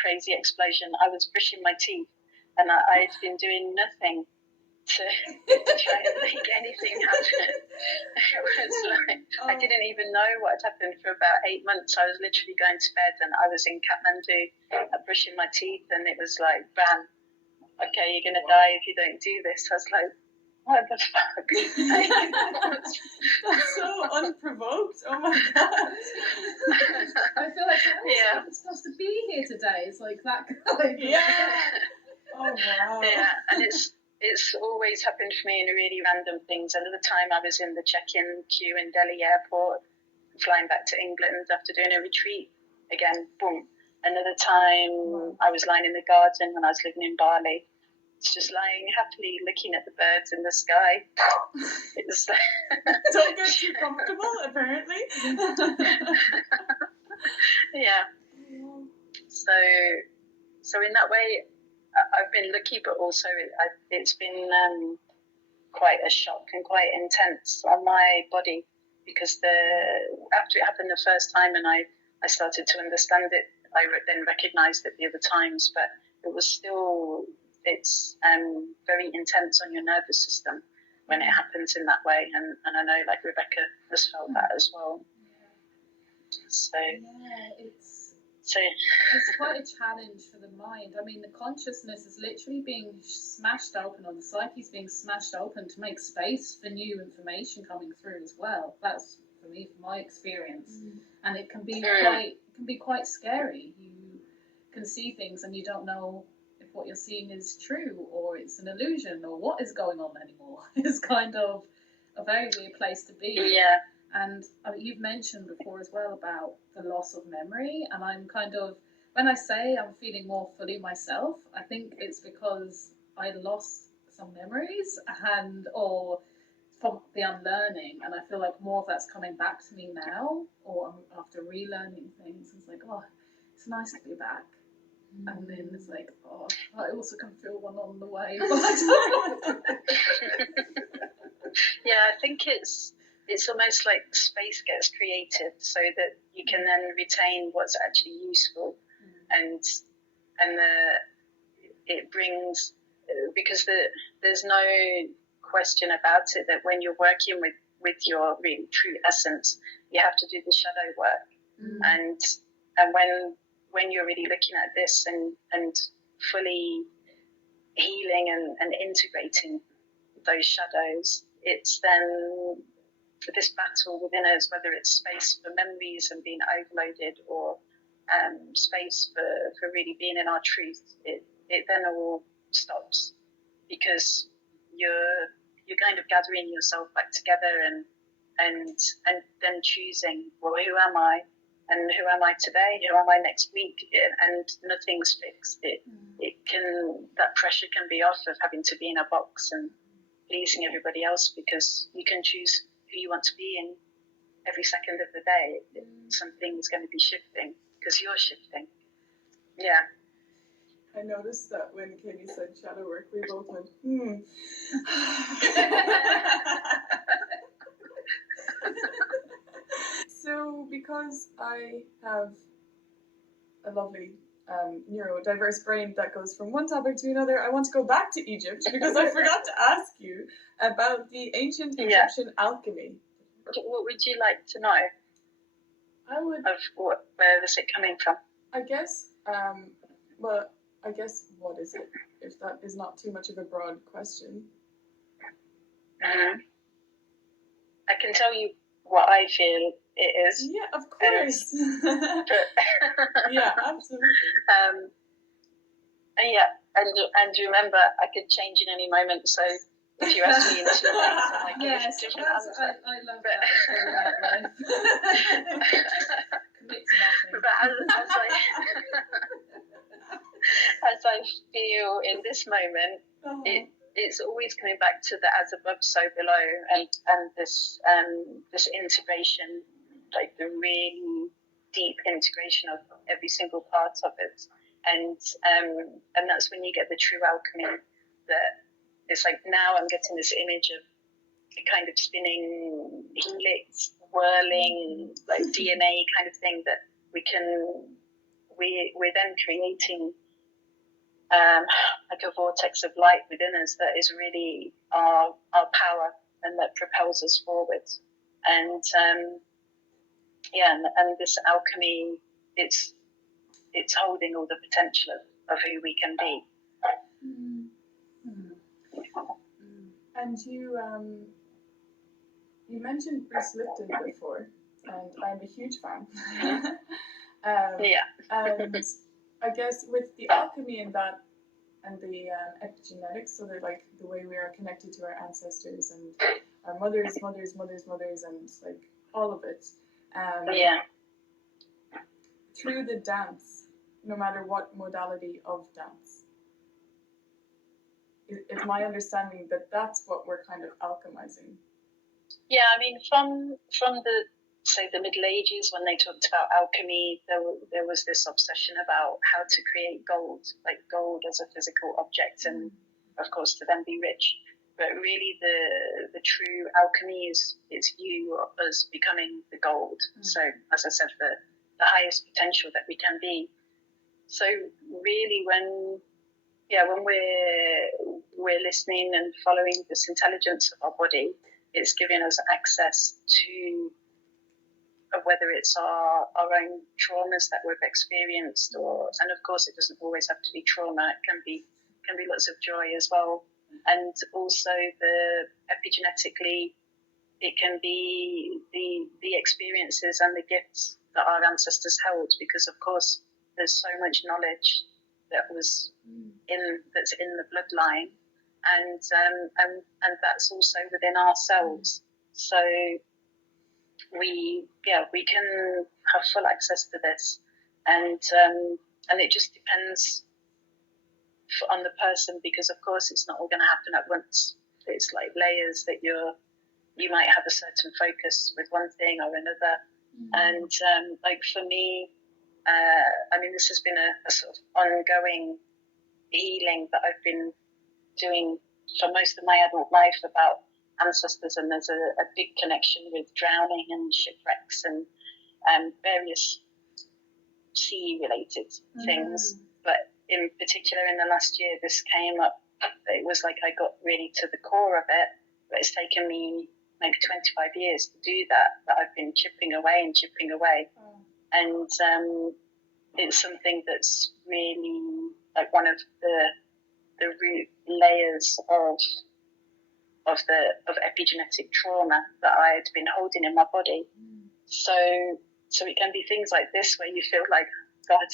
crazy explosion, I was brushing my teeth, and I had been doing nothing to try and make anything happen. It was like, I didn't even know what had happened for about 8 months. I was literally going to bed, and I was in Kathmandu brushing my teeth, and it was like, bam, okay, you're going to die if you don't do this. I was like, what the fuck? That's so unprovoked. Oh my God. I feel like I'm supposed to be here today. It's like that kind of. Yeah. Oh wow. Yeah, and it's always happened for me in really random things. Another time I was in the check-in queue in Delhi airport, flying back to England after doing a retreat. Again, boom. Another time I was lying in the garden when I was living in Bali. It's just lying happily looking at the birds in the sky. It's don't get too comfortable, apparently. Yeah. So in that way, I've been lucky, but also it's been quite a shock and quite intense on my body, because after it happened the first time, and I I started to understand it. I then recognised it the other times, but it was still, it's very intense on your nervous system when it happens in that way. And I know, like, Rebecca has felt that as well. So it's quite a challenge for the mind. I mean, the consciousness is literally being smashed open, or the psyche's being smashed open to make space for new information coming through as well. That's, for me, from my experience, and it can be quite scary. You can see things and you don't know if what you're seeing is true or it's an illusion or what is going on anymore. It's kind of a very weird place to be. Yeah. And you've mentioned before as well about the loss of memory, and I'm kind of, when I say I'm feeling more fully myself, I think it's because I lost some memories or from the unlearning, and I feel like more of that's coming back to me now, or after relearning things. It's like, oh, it's nice to be back. And then it's like, oh, I also can feel one on the way. Yeah, I think it's almost like space gets created so that you can then retain what's actually useful, and it brings, because there's no question about it that when you're working with your really true essence, you have to do the shadow work, and when you're really looking at this and fully healing and integrating those shadows, it's then this battle within us, whether it's space for memories and being overloaded, or space for really being in our truth, it then all stops, because you're kind of gathering yourself back together and then choosing, well, who am I, and who am I today, who am I next week, and nothing's fixed. That pressure can be off of having to be in a box and pleasing everybody else, because you can choose who you want to be in every second of the day. Something's going to be shifting because you're shifting. Yeah. I noticed that when Katie said shadow work, we both went, So because I have a lovely neurodiverse brain that goes from one topic to another, I want to go back to Egypt because I forgot to ask you about the ancient Egyptian alchemy. What would you like to know? Where is it coming from? I guess, what is it? If that is not too much of a broad question. I can tell you what I feel it is. Yeah, of course. Yeah, absolutely. And remember, I could change in any moment, so if you ask me in 2 weeks, I might give a different answer. I love that. Commit to nothing. But as I feel in this moment, it's always coming back to the as above, so below, and this integration, like the really deep integration of every single part of it, and that's when you get the true alchemy. That it's like, now I'm getting this image of a kind of spinning helix, whirling, like DNA kind of thing, that we're then creating like a vortex of light within us that is really our power, and that propels us forward. And and this alchemy, it's holding all the potential of who we can be. And you mentioned Bruce Lipton before, and I'm a huge fan. And I guess with the alchemy and that, and the epigenetics, so that, like, the way we are connected to our ancestors and our mothers, and like all of it. Through the dance, no matter what modality of dance. It's my understanding that that's what we're kind of alchemizing. Yeah, I mean, from the Middle Ages, when they talked about alchemy, there was this obsession about how to create gold, like gold as a physical object, and of course to then be rich. But really, the true alchemy is you as becoming the gold. So, as I said, the highest potential that we can be. So really, when we're listening and following this intelligence of our body, it's giving us access to whether it's our own traumas that we've experienced, and of course it doesn't always have to be trauma. It can be lots of joy as well, and also epigenetically, it can be the experiences and the gifts that our ancestors held, because of course there's so much knowledge that's in the bloodline, and that's also within ourselves. So we can have full access to this, and it just depends on the person, because of course it's not all going to happen at once. It's like layers that you might have a certain focus with one thing or another. And like for me, this has been a sort of ongoing healing that I've been doing for most of my adult life about ancestors, and there's a big connection with drowning and shipwrecks and various sea-related things. But in particular, in the last year, this came up. It was like I got really to the core of it, but it's taken me maybe 25 years to do that I've been chipping away. And it's something that's really like one of the root layers of epigenetic trauma that I had been holding in my body. So it can be things like this where you feel like, God,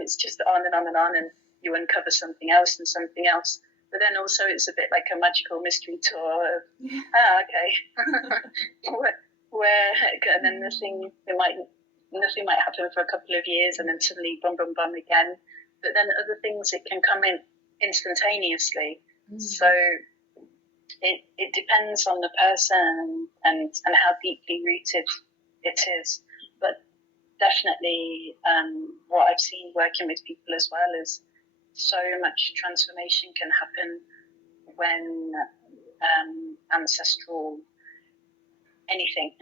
it's just on and on and on, and you uncover something else and something else. But then also it's a bit like a magical mystery tour of, okay, where and then nothing might happen for a couple of years, and then suddenly bum bum bum again. But then other things, it can come in instantaneously. So it depends on the person and how deeply rooted it is. But definitely what I've seen working with people as well is so much transformation can happen when ancestral anything,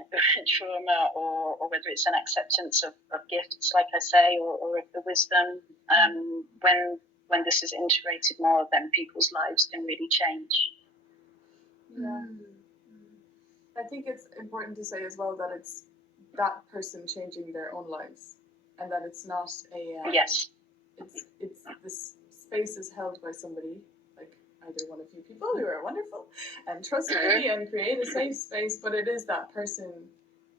trauma, or whether it's an acceptance of gifts, like I say, or of the wisdom, when this is integrated more, then people's lives can really change. Yeah. I think it's important to say as well that it's that person changing their own lives, and that it's not a yes. It's this space is held by somebody, like either one of you people who are wonderful and trustworthy and create a safe space, but it is that person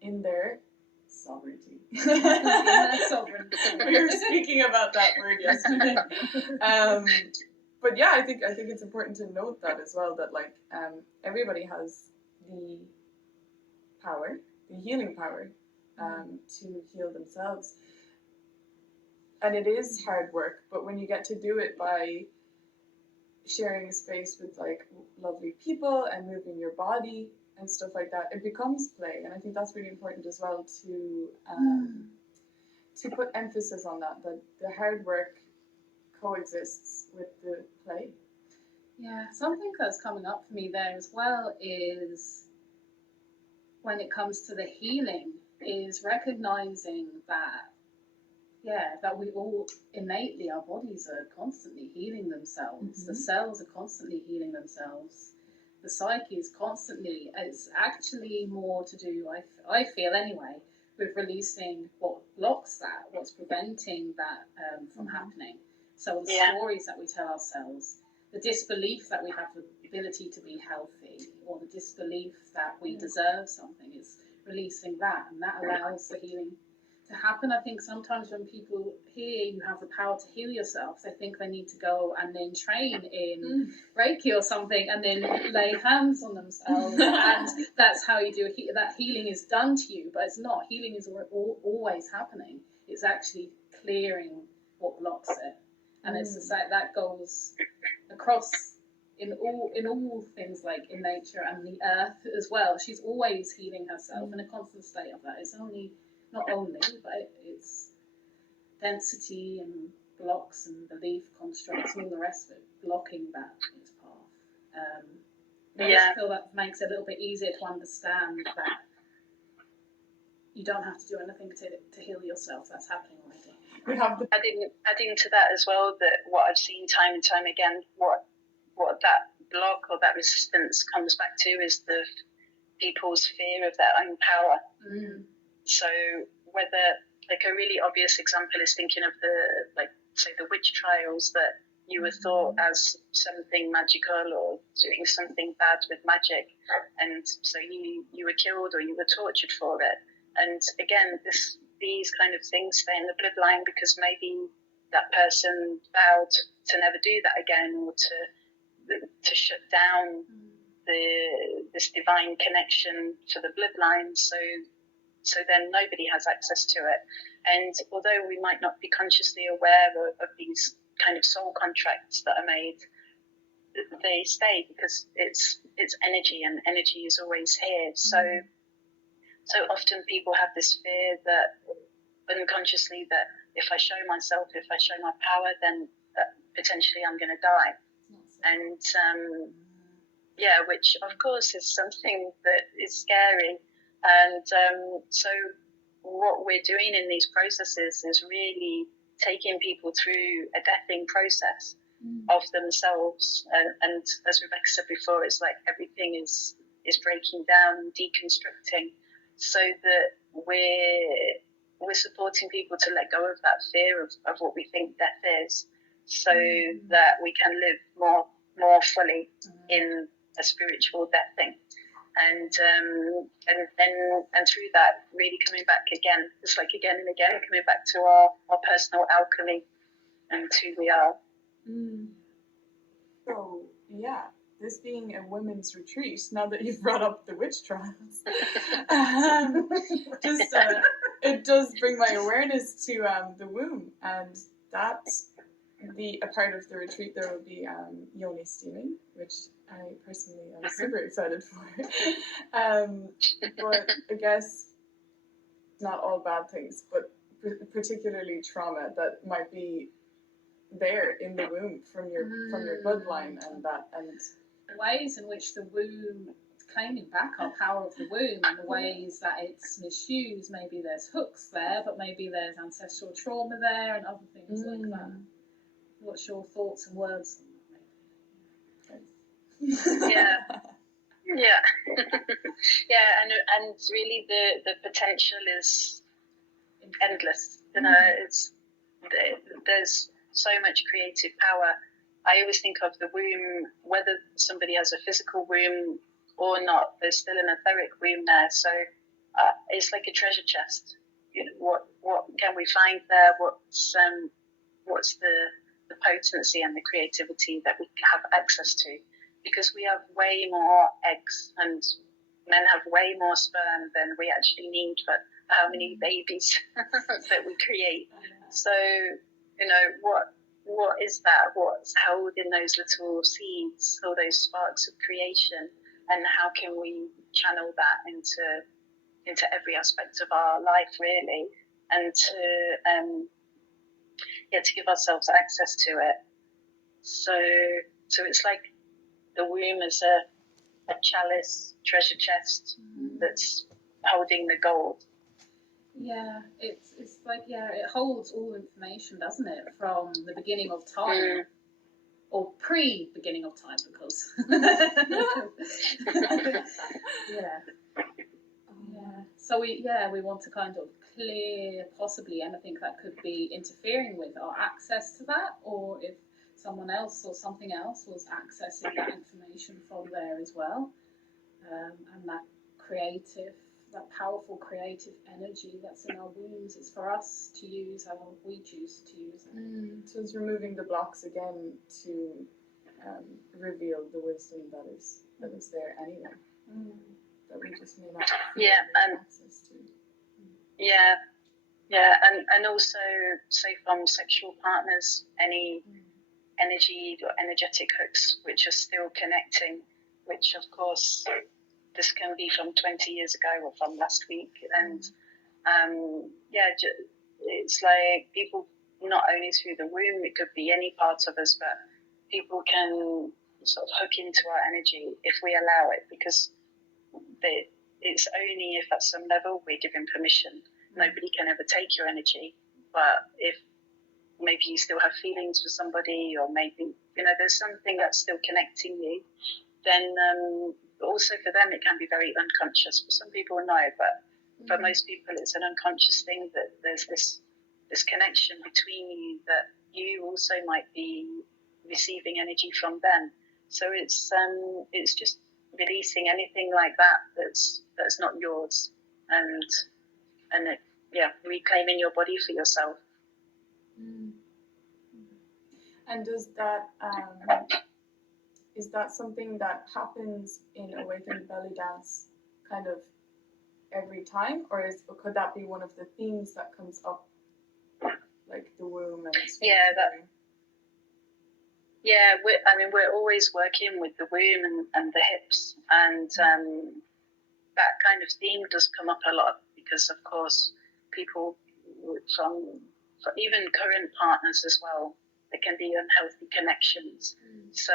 in their sovereignty. Sovereignty. We were speaking about that word yesterday. But yeah, I think it's important to note that as well, that like everybody has the power, the healing power, to heal themselves. And it is hard work, but when you get to do it by sharing a space with like lovely people and moving your body and stuff like that, it becomes play. And I think that's really important as well to put emphasis on that the hard work coexists with the play. Yeah, something that's coming up for me there as well is when it comes to the healing is recognizing that we all innately, our bodies are constantly healing themselves. The cells are constantly healing themselves. The psyche is constantly, it's actually more to do, I feel anyway, with releasing what blocks that, what's preventing that from happening. So the stories that we tell ourselves, the disbelief that we have the ability to be healthy, or the disbelief that we deserve something, is releasing that, and that allows the healing to happen. I think sometimes when people hear you have the power to heal yourself, they think they need to go and then train in Reiki or something and then lay hands on themselves and that's how you do it. That healing is done to you, but it's not. Healing is always happening. It's actually clearing what blocks it, and it's just like that goes across in all things, like in nature and the earth as well. She's always healing herself in a constant state of that. It's not only, but it's density and blocks and belief constructs and all the rest of it blocking that its path. I just feel that makes it a little bit easier to understand that you don't have to do anything to heal yourself. That's happening already. We have the adding to that as well, that what I've seen time and time again, what that block or that resistance comes back to is the people's fear of their own power. So whether, like, a really obvious example is thinking of the witch trials, that you were thought as something magical or doing something bad with magic, and so you were killed or you were tortured for it. And again, these kind of things stay in the bloodline because maybe that person vowed to never do that again, or to shut down this divine connection to the bloodline. So then nobody has access to it. And although we might not be consciously aware of these kind of soul contracts that are made, they stay because it's energy, and energy is always here. So often people have this fear that unconsciously, that if I show myself, if I show my power, then potentially I'm going to die. And which of course is something that is scary. And so what we're doing in these processes is really taking people through a deathing process of themselves. And as Rebecca said before, it's like everything is breaking down, deconstructing, so that we're supporting people to let go of that fear of what we think death is, so that we can live more fully in a spiritual deathing. And through that, really coming back again, just like again and again, coming back to our personal alchemy and who we are. So, yeah, this being a women's retreat, now that you've brought up the witch trials, it does bring my awareness to the womb, and that's a part of the retreat. There will be yoni steaming, which I personally am super excited for. But I guess not all bad things, but particularly trauma that might be there in the womb from your bloodline, and the ways in which the womb, claiming back our power of the womb, and the ways that it's misused. Maybe there's hooks there, but maybe there's ancestral trauma there and other things like that. What's your thoughts and words on that? And really the potential is endless. There's so much creative power. I always think of the womb, whether somebody has a physical womb or not, there's still an etheric womb there. So it's like a treasure chest. What can we find there? What's the potency and the creativity that we have access to? Because we have way more eggs, and men have way more sperm than we actually need for how many babies that we create. So, what is that? What's held in those little seeds, or those sparks of creation? And how can we channel that into every aspect of our life, really? And to give ourselves access to it. So it's like the womb is a chalice, treasure chest that's holding the gold. Yeah, it's like, it holds all information, doesn't it, from the beginning of time, or pre-beginning of time, because So we want to kind of clear possibly anything that could be interfering with our access to that, or if someone else or something else was accessing that information from there as well, and that powerful creative energy that's in our wombs is for us to use how we choose to use it. So it's removing the blocks again to reveal the wisdom that is there anyway. That we just may not have access to. And also, say from sexual partners, any energy or energetic hooks which are still connecting, which of course this can be from 20 years ago or from last week, and it's like people, not only through the womb, it could be any part of us, but people can sort of hook into our energy if we allow it, because it's only if at some level we're given permission. Nobody can ever take your energy, but if maybe you still have feelings for somebody, or maybe, there's something that's still connecting you, then also for them it can be very unconscious. For some people, no, but for most people it's an unconscious thing, that there's this connection between you, that you also might be receiving energy from them. So it's just releasing anything like that that's not yours, and reclaiming your body for yourself. And does that is that something that happens in Awakened Bellydance kind of every time, or could that be one of the themes that comes up, like the womb and we're always working with the womb and the hips, and that kind of theme does come up a lot, because of course people from even current partners as well, there can be unhealthy connections. So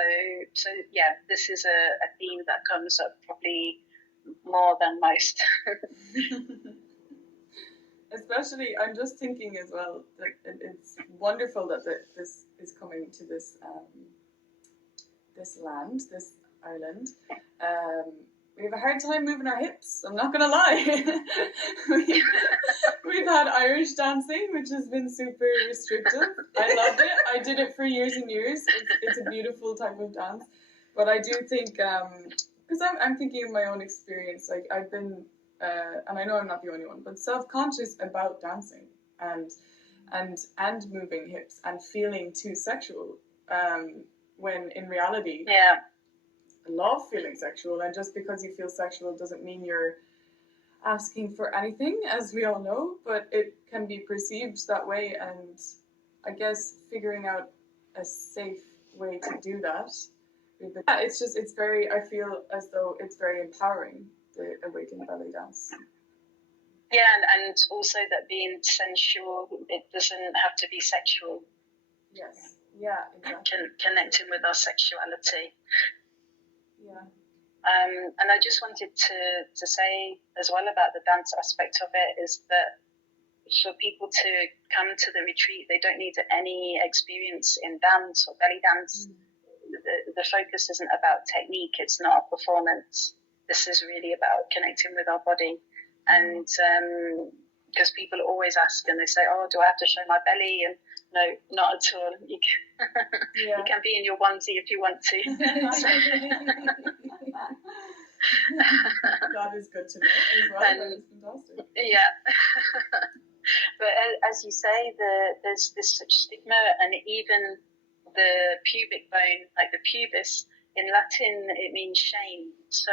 this is a theme that comes up probably more than most. Especially, I'm just thinking as well that it's wonderful that this is coming to this land, this island. We have a hard time moving our hips, I'm not gonna lie. We've had Irish dancing, which has been super restrictive. I loved it. I did it for years and years. It's a beautiful type of dance. But I do think, because I'm thinking of my own experience, like I've been, and I know I'm not the only one, but self-conscious about dancing and moving hips and feeling too sexual, when in reality, I love feeling sexual, and just because you feel sexual doesn't mean you're asking for anything, as we all know, but it can be perceived that way, and I guess figuring out a safe way to do that. It's very, I feel as though it's very empowering, the Awakened Bellydance. Yeah, and also that being sensual, it doesn't have to be sexual. Yes, yeah, exactly. Connecting with our sexuality. Yeah. And I just wanted to say as well about the dance aspect of it, is that for people to come to the retreat, they don't need any experience in dance or belly dance. The focus isn't about technique, it's not a performance. This is really about connecting with our body. And because people always ask, and they say, oh, do I have to show my belly? And no, not at all. You can be in your onesie if you want to. That is good to know as well. That is fantastic. Yeah. But as you say, there's this such stigma, and even the pubic bone, like the pubis, in Latin it means shame. So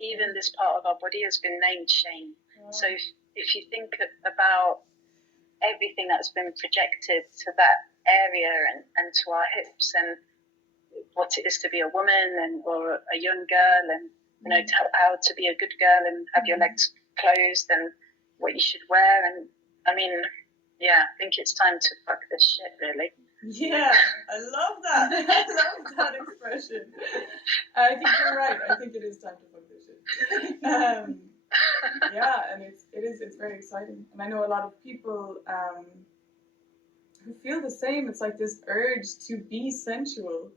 even this part of our body has been named shame. So if you think about everything that's been projected to that area and to our hips, and what it is to be a woman or a young girl, and how to be a good girl and have your legs closed, and what you should wear, and I mean, I think it's time to fuck this shit, really. Yeah, I love that. I love that expression. I think you're right. I think it is time to fuck this shit. And it's very exciting. And I know a lot of people who feel the same. It's like this urge to be sensual,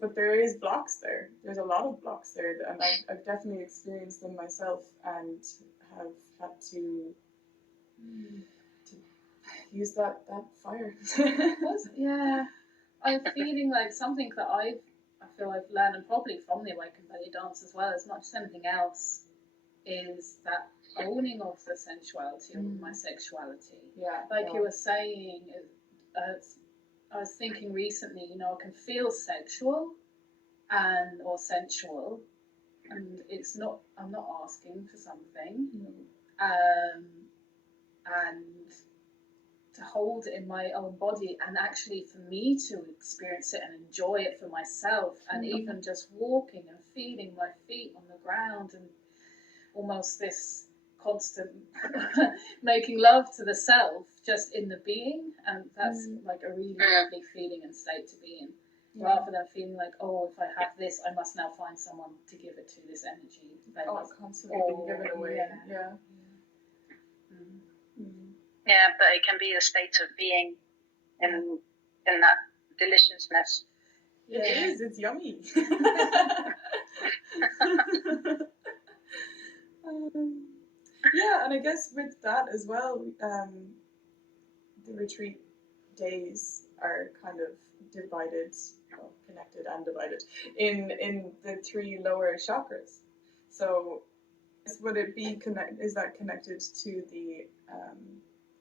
but there is blocks there. There's a lot of blocks there, and I've definitely experienced them myself, and have had to use that fire. I'm feeling like something that I feel I've learned, and probably from the Awakened Bellydance as well, as much as anything else, is that owning of the sensuality of my sexuality. You were saying, I was thinking recently, I can feel sexual or sensual, and I'm not asking for something, and to hold it in my own body, and actually for me to experience it and enjoy it for myself, and even just walking and feeling my feet on the ground, and almost this constant making love to the self just in the being, and that's like a really lovely feeling and state to be in. rather than feeling like, oh, if I have this, I must now find someone to give it to, this energy. Constantly give it away. Yeah. Yeah, but it can be a state of being in that deliciousness. It is. It's yummy. Yeah, and I guess with that as well, the retreat days are kind of divided, connected and divided in the 3 lower chakras. So, would it be is that connected to the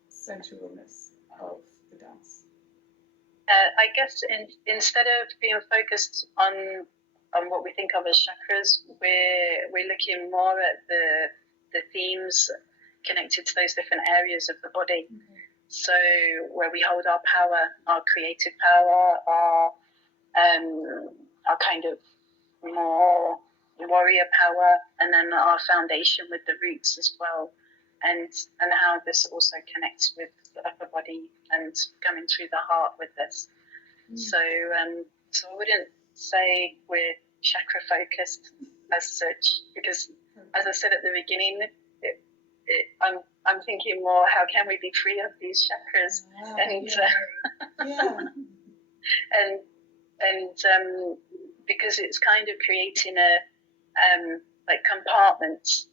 sensualness of the dance? I guess instead of being focused on what we think of as chakras, we're looking more at the themes connected to those different areas of the body. Okay. So where we hold our power, our creative power, our kind of more warrior power, and then our foundation with the roots as well, and how this also connects with the upper body and coming through the heart with this. So I wouldn't say we're chakra focused as such, because as I said at the beginning, I'm thinking more, how can we be free of these chakras? And because it's kind of creating like compartments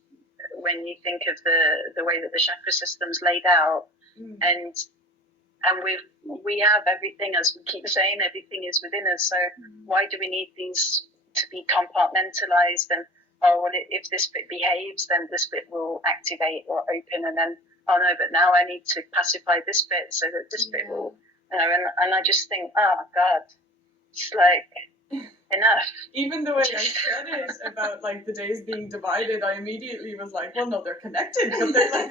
when you think of the way that the chakra system's laid out, and we have everything, as we keep saying, everything is within us. So why do we need these to be compartmentalized? And if this bit behaves, then this bit will activate or open, and then no, but now I need to pacify this bit so that this bit will, and I just think, oh God, it's like enough. Even the way I said it about like the days being divided, I immediately was like, well, no, they're connected, but they're like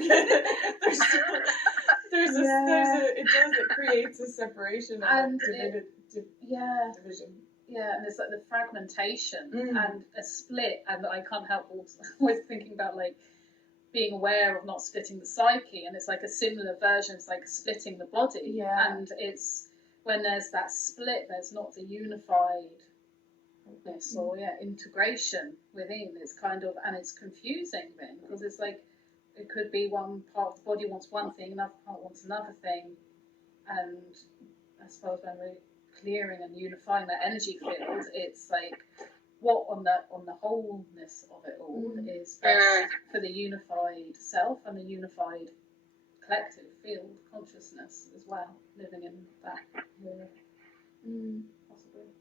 it creates a separation and division. Yeah, and it's like the fragmentation and a split, and I can't help always thinking about like being aware of not splitting the psyche, and it's like a similar version. It's like splitting the body, and it's when there's that split, there's not the unified or integration within. It's kind of, and it's confusing then, because it's like it could be one part of the body wants one thing, another part wants another thing, and I suppose when we're clearing and unifying that energy field, it's like what on the wholeness of it all is best for the unified self and the unified collective field consciousness as well, living in that more possibly.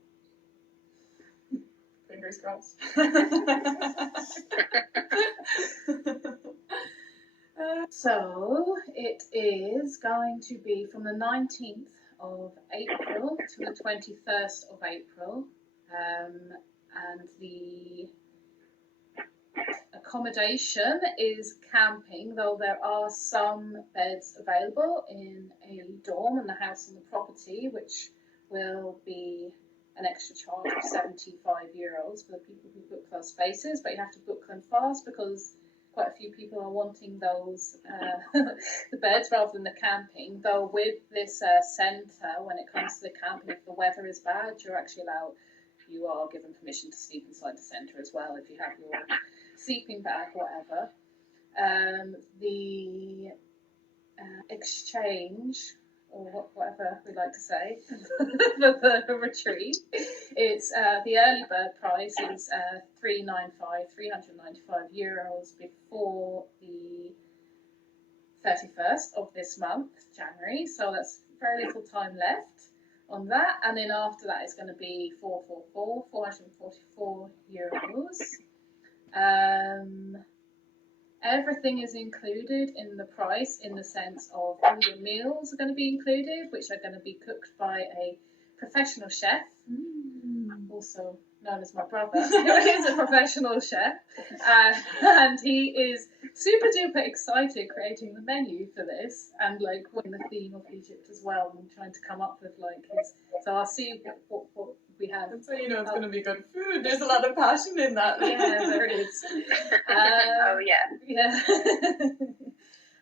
Fingers crossed. So it is going to be from the 19th of April to the 21st of April, and the accommodation is camping, though there are some beds available in a dorm in the house and the property, which will be an extra charge of €75 for the people who book those spaces, but you have to book them fast because quite a few people are wanting those the beds rather than the camping. Though with this centre, when it comes to the camping, if the weather is bad, you are given permission to sleep inside the centre as well if you have your sleeping bag, whatever. The exchange, or whatever we like to say, for the retreat, it's the early bird price is €395 before the 31st of this month, January. So that's very little time left on that, and then after that it's going to be €444. Everything is included in the price, in the sense of all the meals are going to be included, which are going to be cooked by a professional chef, also known as my brother, who is a professional chef, and he is super duper excited creating the menu for this, and like in the theme of Egypt as well, and trying to come up with like his. So I'll see what we have. That's how you know it's going to be good food. There's a lot of passion in that. Yeah, there is. Oh yeah. Yeah.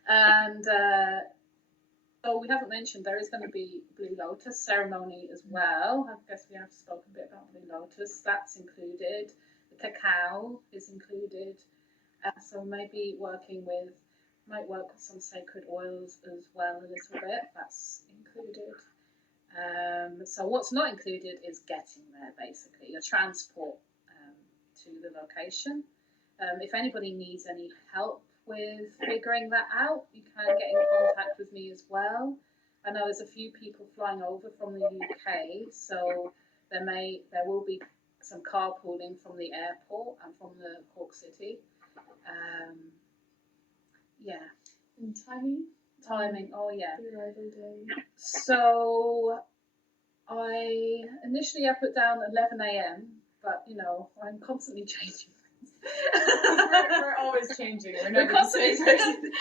And So we haven't mentioned there is going to be Blue Lotus ceremony as well. I guess we have spoken a bit about Blue Lotus. That's included. The cacao is included. So maybe might work with some sacred oils as well a little bit. That's included. So what's not included is getting there, basically, your transport to the location. If anybody needs any help with figuring that out, you can get in contact with me as well. I know there's a few people flying over from the UK, so there will be some carpooling from the airport and from the Cork City. Yeah. And timing? Oh yeah. The arrival day. So I initially put down 11 a.m, but I'm constantly changing. we're always changing. We're never the same person.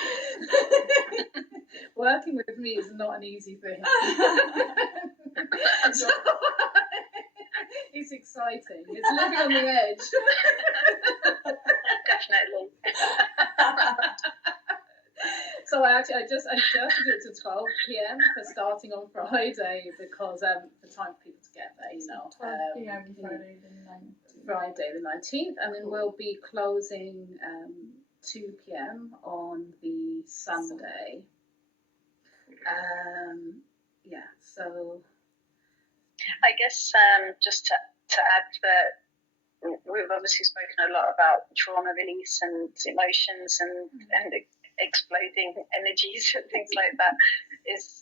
Working with me is not an easy thing. So, it's exciting. It's living on the edge. Definitely. So I adjusted it to 12 p.m. for starting on Friday because for time for people to get there, 12 p.m. Friday the 19th. Friday the 19th, and then we'll be closing 2 p.m. on the Sunday. So I guess just to add that we've obviously spoken a lot about trauma release and emotions and exploding energies and things like that. Is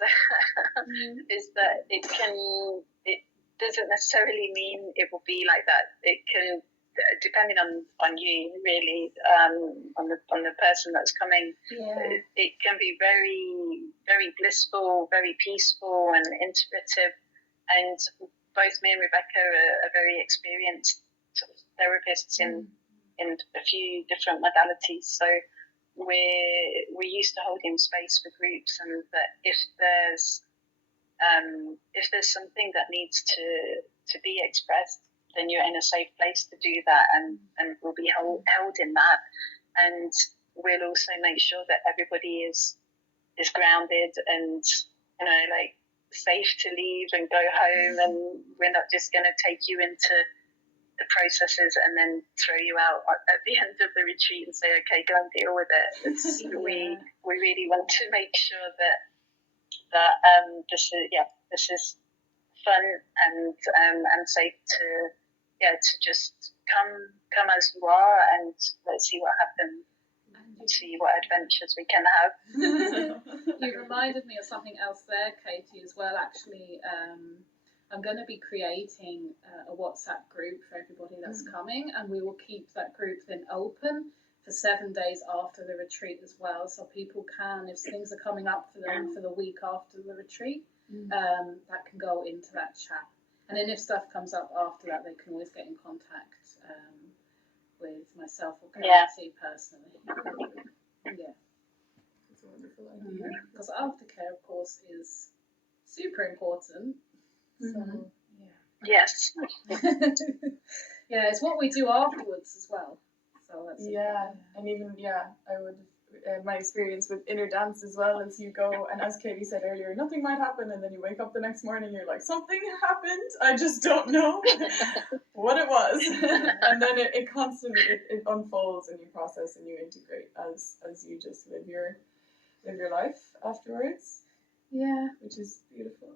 that it doesn't necessarily mean it will be like that. It can, depending on you really, on the person that's coming. yeah. It can be very, very blissful, very peaceful and integrative. And both me and Rebecca are very experienced sort of therapists in a few different modalities. So we're used to holding space for groups, and that if there's something that needs to be expressed, then you're in a safe place to do that, and we'll be held in that. And we'll also make sure that everybody is grounded and safe to leave and go home, and we're not just going to take you into the processes and then throw you out at the end of the retreat and say, okay, go and deal with it. We really want to make sure that this is fun and safe to just come as you are, and let's see what happens. See what adventures we can have. You reminded me of something else there, Katie, as well. Actually, I'm going to be creating a WhatsApp group for everybody that's coming, and we will keep that group then open for 7 days after the retreat as well, so people can, if things are coming up for them for the week after the retreat, that can go into that chat. And then if stuff comes up after that, they can always get in contact with myself or Katie personally. Yeah. It's a wonderful idea. Because aftercare, of course, is super important. So, Yes. Yeah, it's what we do afterwards as well. So that's and even I would. My experience with inner dance as well is you go, and as Katie said earlier, nothing might happen, and then you wake up the next morning, you're like, something happened, I just don't know what it was. And then it constantly it unfolds, and you process and you integrate as you just live your life afterwards. Yeah, which is beautiful.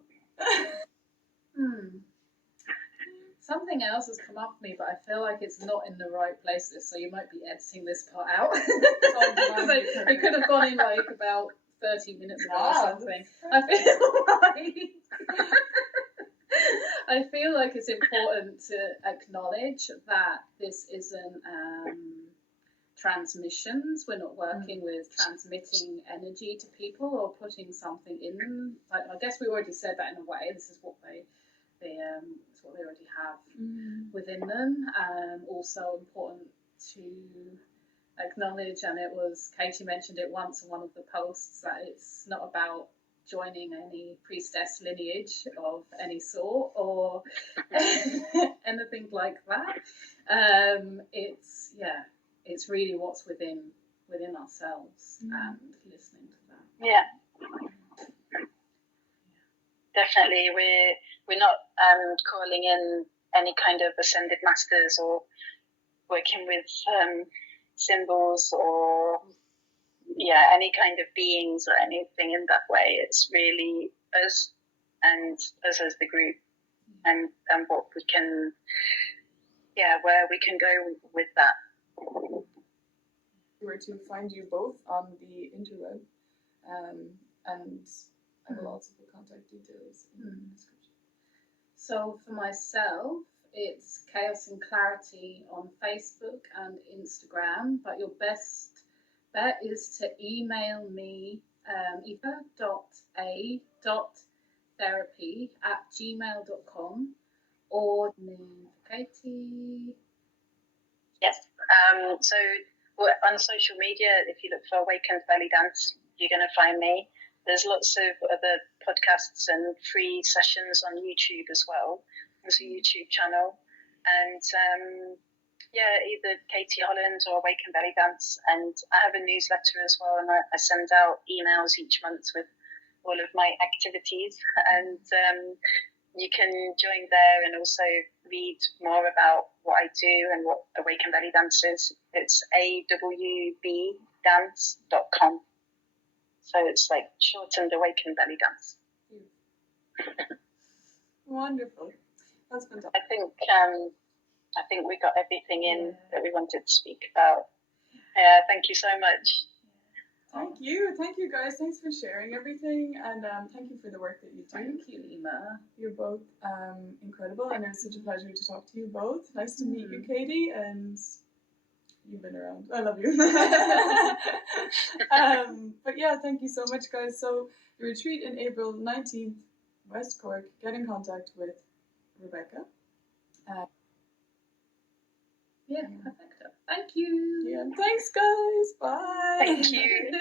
Something else has come up for me, but I feel like it's not in the right places, so you might be editing this part out. Because I could have gone in like about 30 minutes ago or something. I feel like it's important to acknowledge that this isn't transmissions. We're not working with transmitting energy to people or putting something in them. I guess we already said that in a way. This is what it's what they already have within them. Also important to acknowledge, and it was Katie mentioned it once in one of the posts, that it's not about joining any priestess lineage of any sort or anything like that. It's really what's within ourselves and listening to that. Yeah. definitely. We're not calling in any kind of ascended masters or working with symbols or any kind of beings or anything in that way. It's really us and us as the group, and what we can, where we can go with that. If we were to find you both on the interweb, and I will also put contact details in the description. So for myself, it's Chaos and Clarity on Facebook and Instagram, but your best bet is to email me eva.a.therapy@gmail.com or name Katie. Yes. So on social media, if you look for Awakened Bellydance, you're going to find me. There's lots of other podcasts and free sessions on YouTube as well. There's a YouTube channel. And either Katie Holland or Awakened Bellydance. And I have a newsletter as well, and I send out emails each month with all of my activities. And you can join there and also read more about what I do and what Awakened Bellydance is. It's awbdance.com. So it's like shortened Awakened Bellydance. Wonderful. That's fantastic. I think we got everything in that we wanted to speak about. Thank you so much. Thank you guys. Thanks for sharing everything, and thank you for the work that you do. Thank you, Eimear. You're both incredible, and it was such a pleasure to talk to you both. Nice to meet you, Katie, and you've been around. I love you. But yeah, thank you so much, guys. So the retreat in April 19th, West Cork. Get in contact with Rebecca. Perfect. Thank you. Yeah, thanks, guys. Bye. Thank you.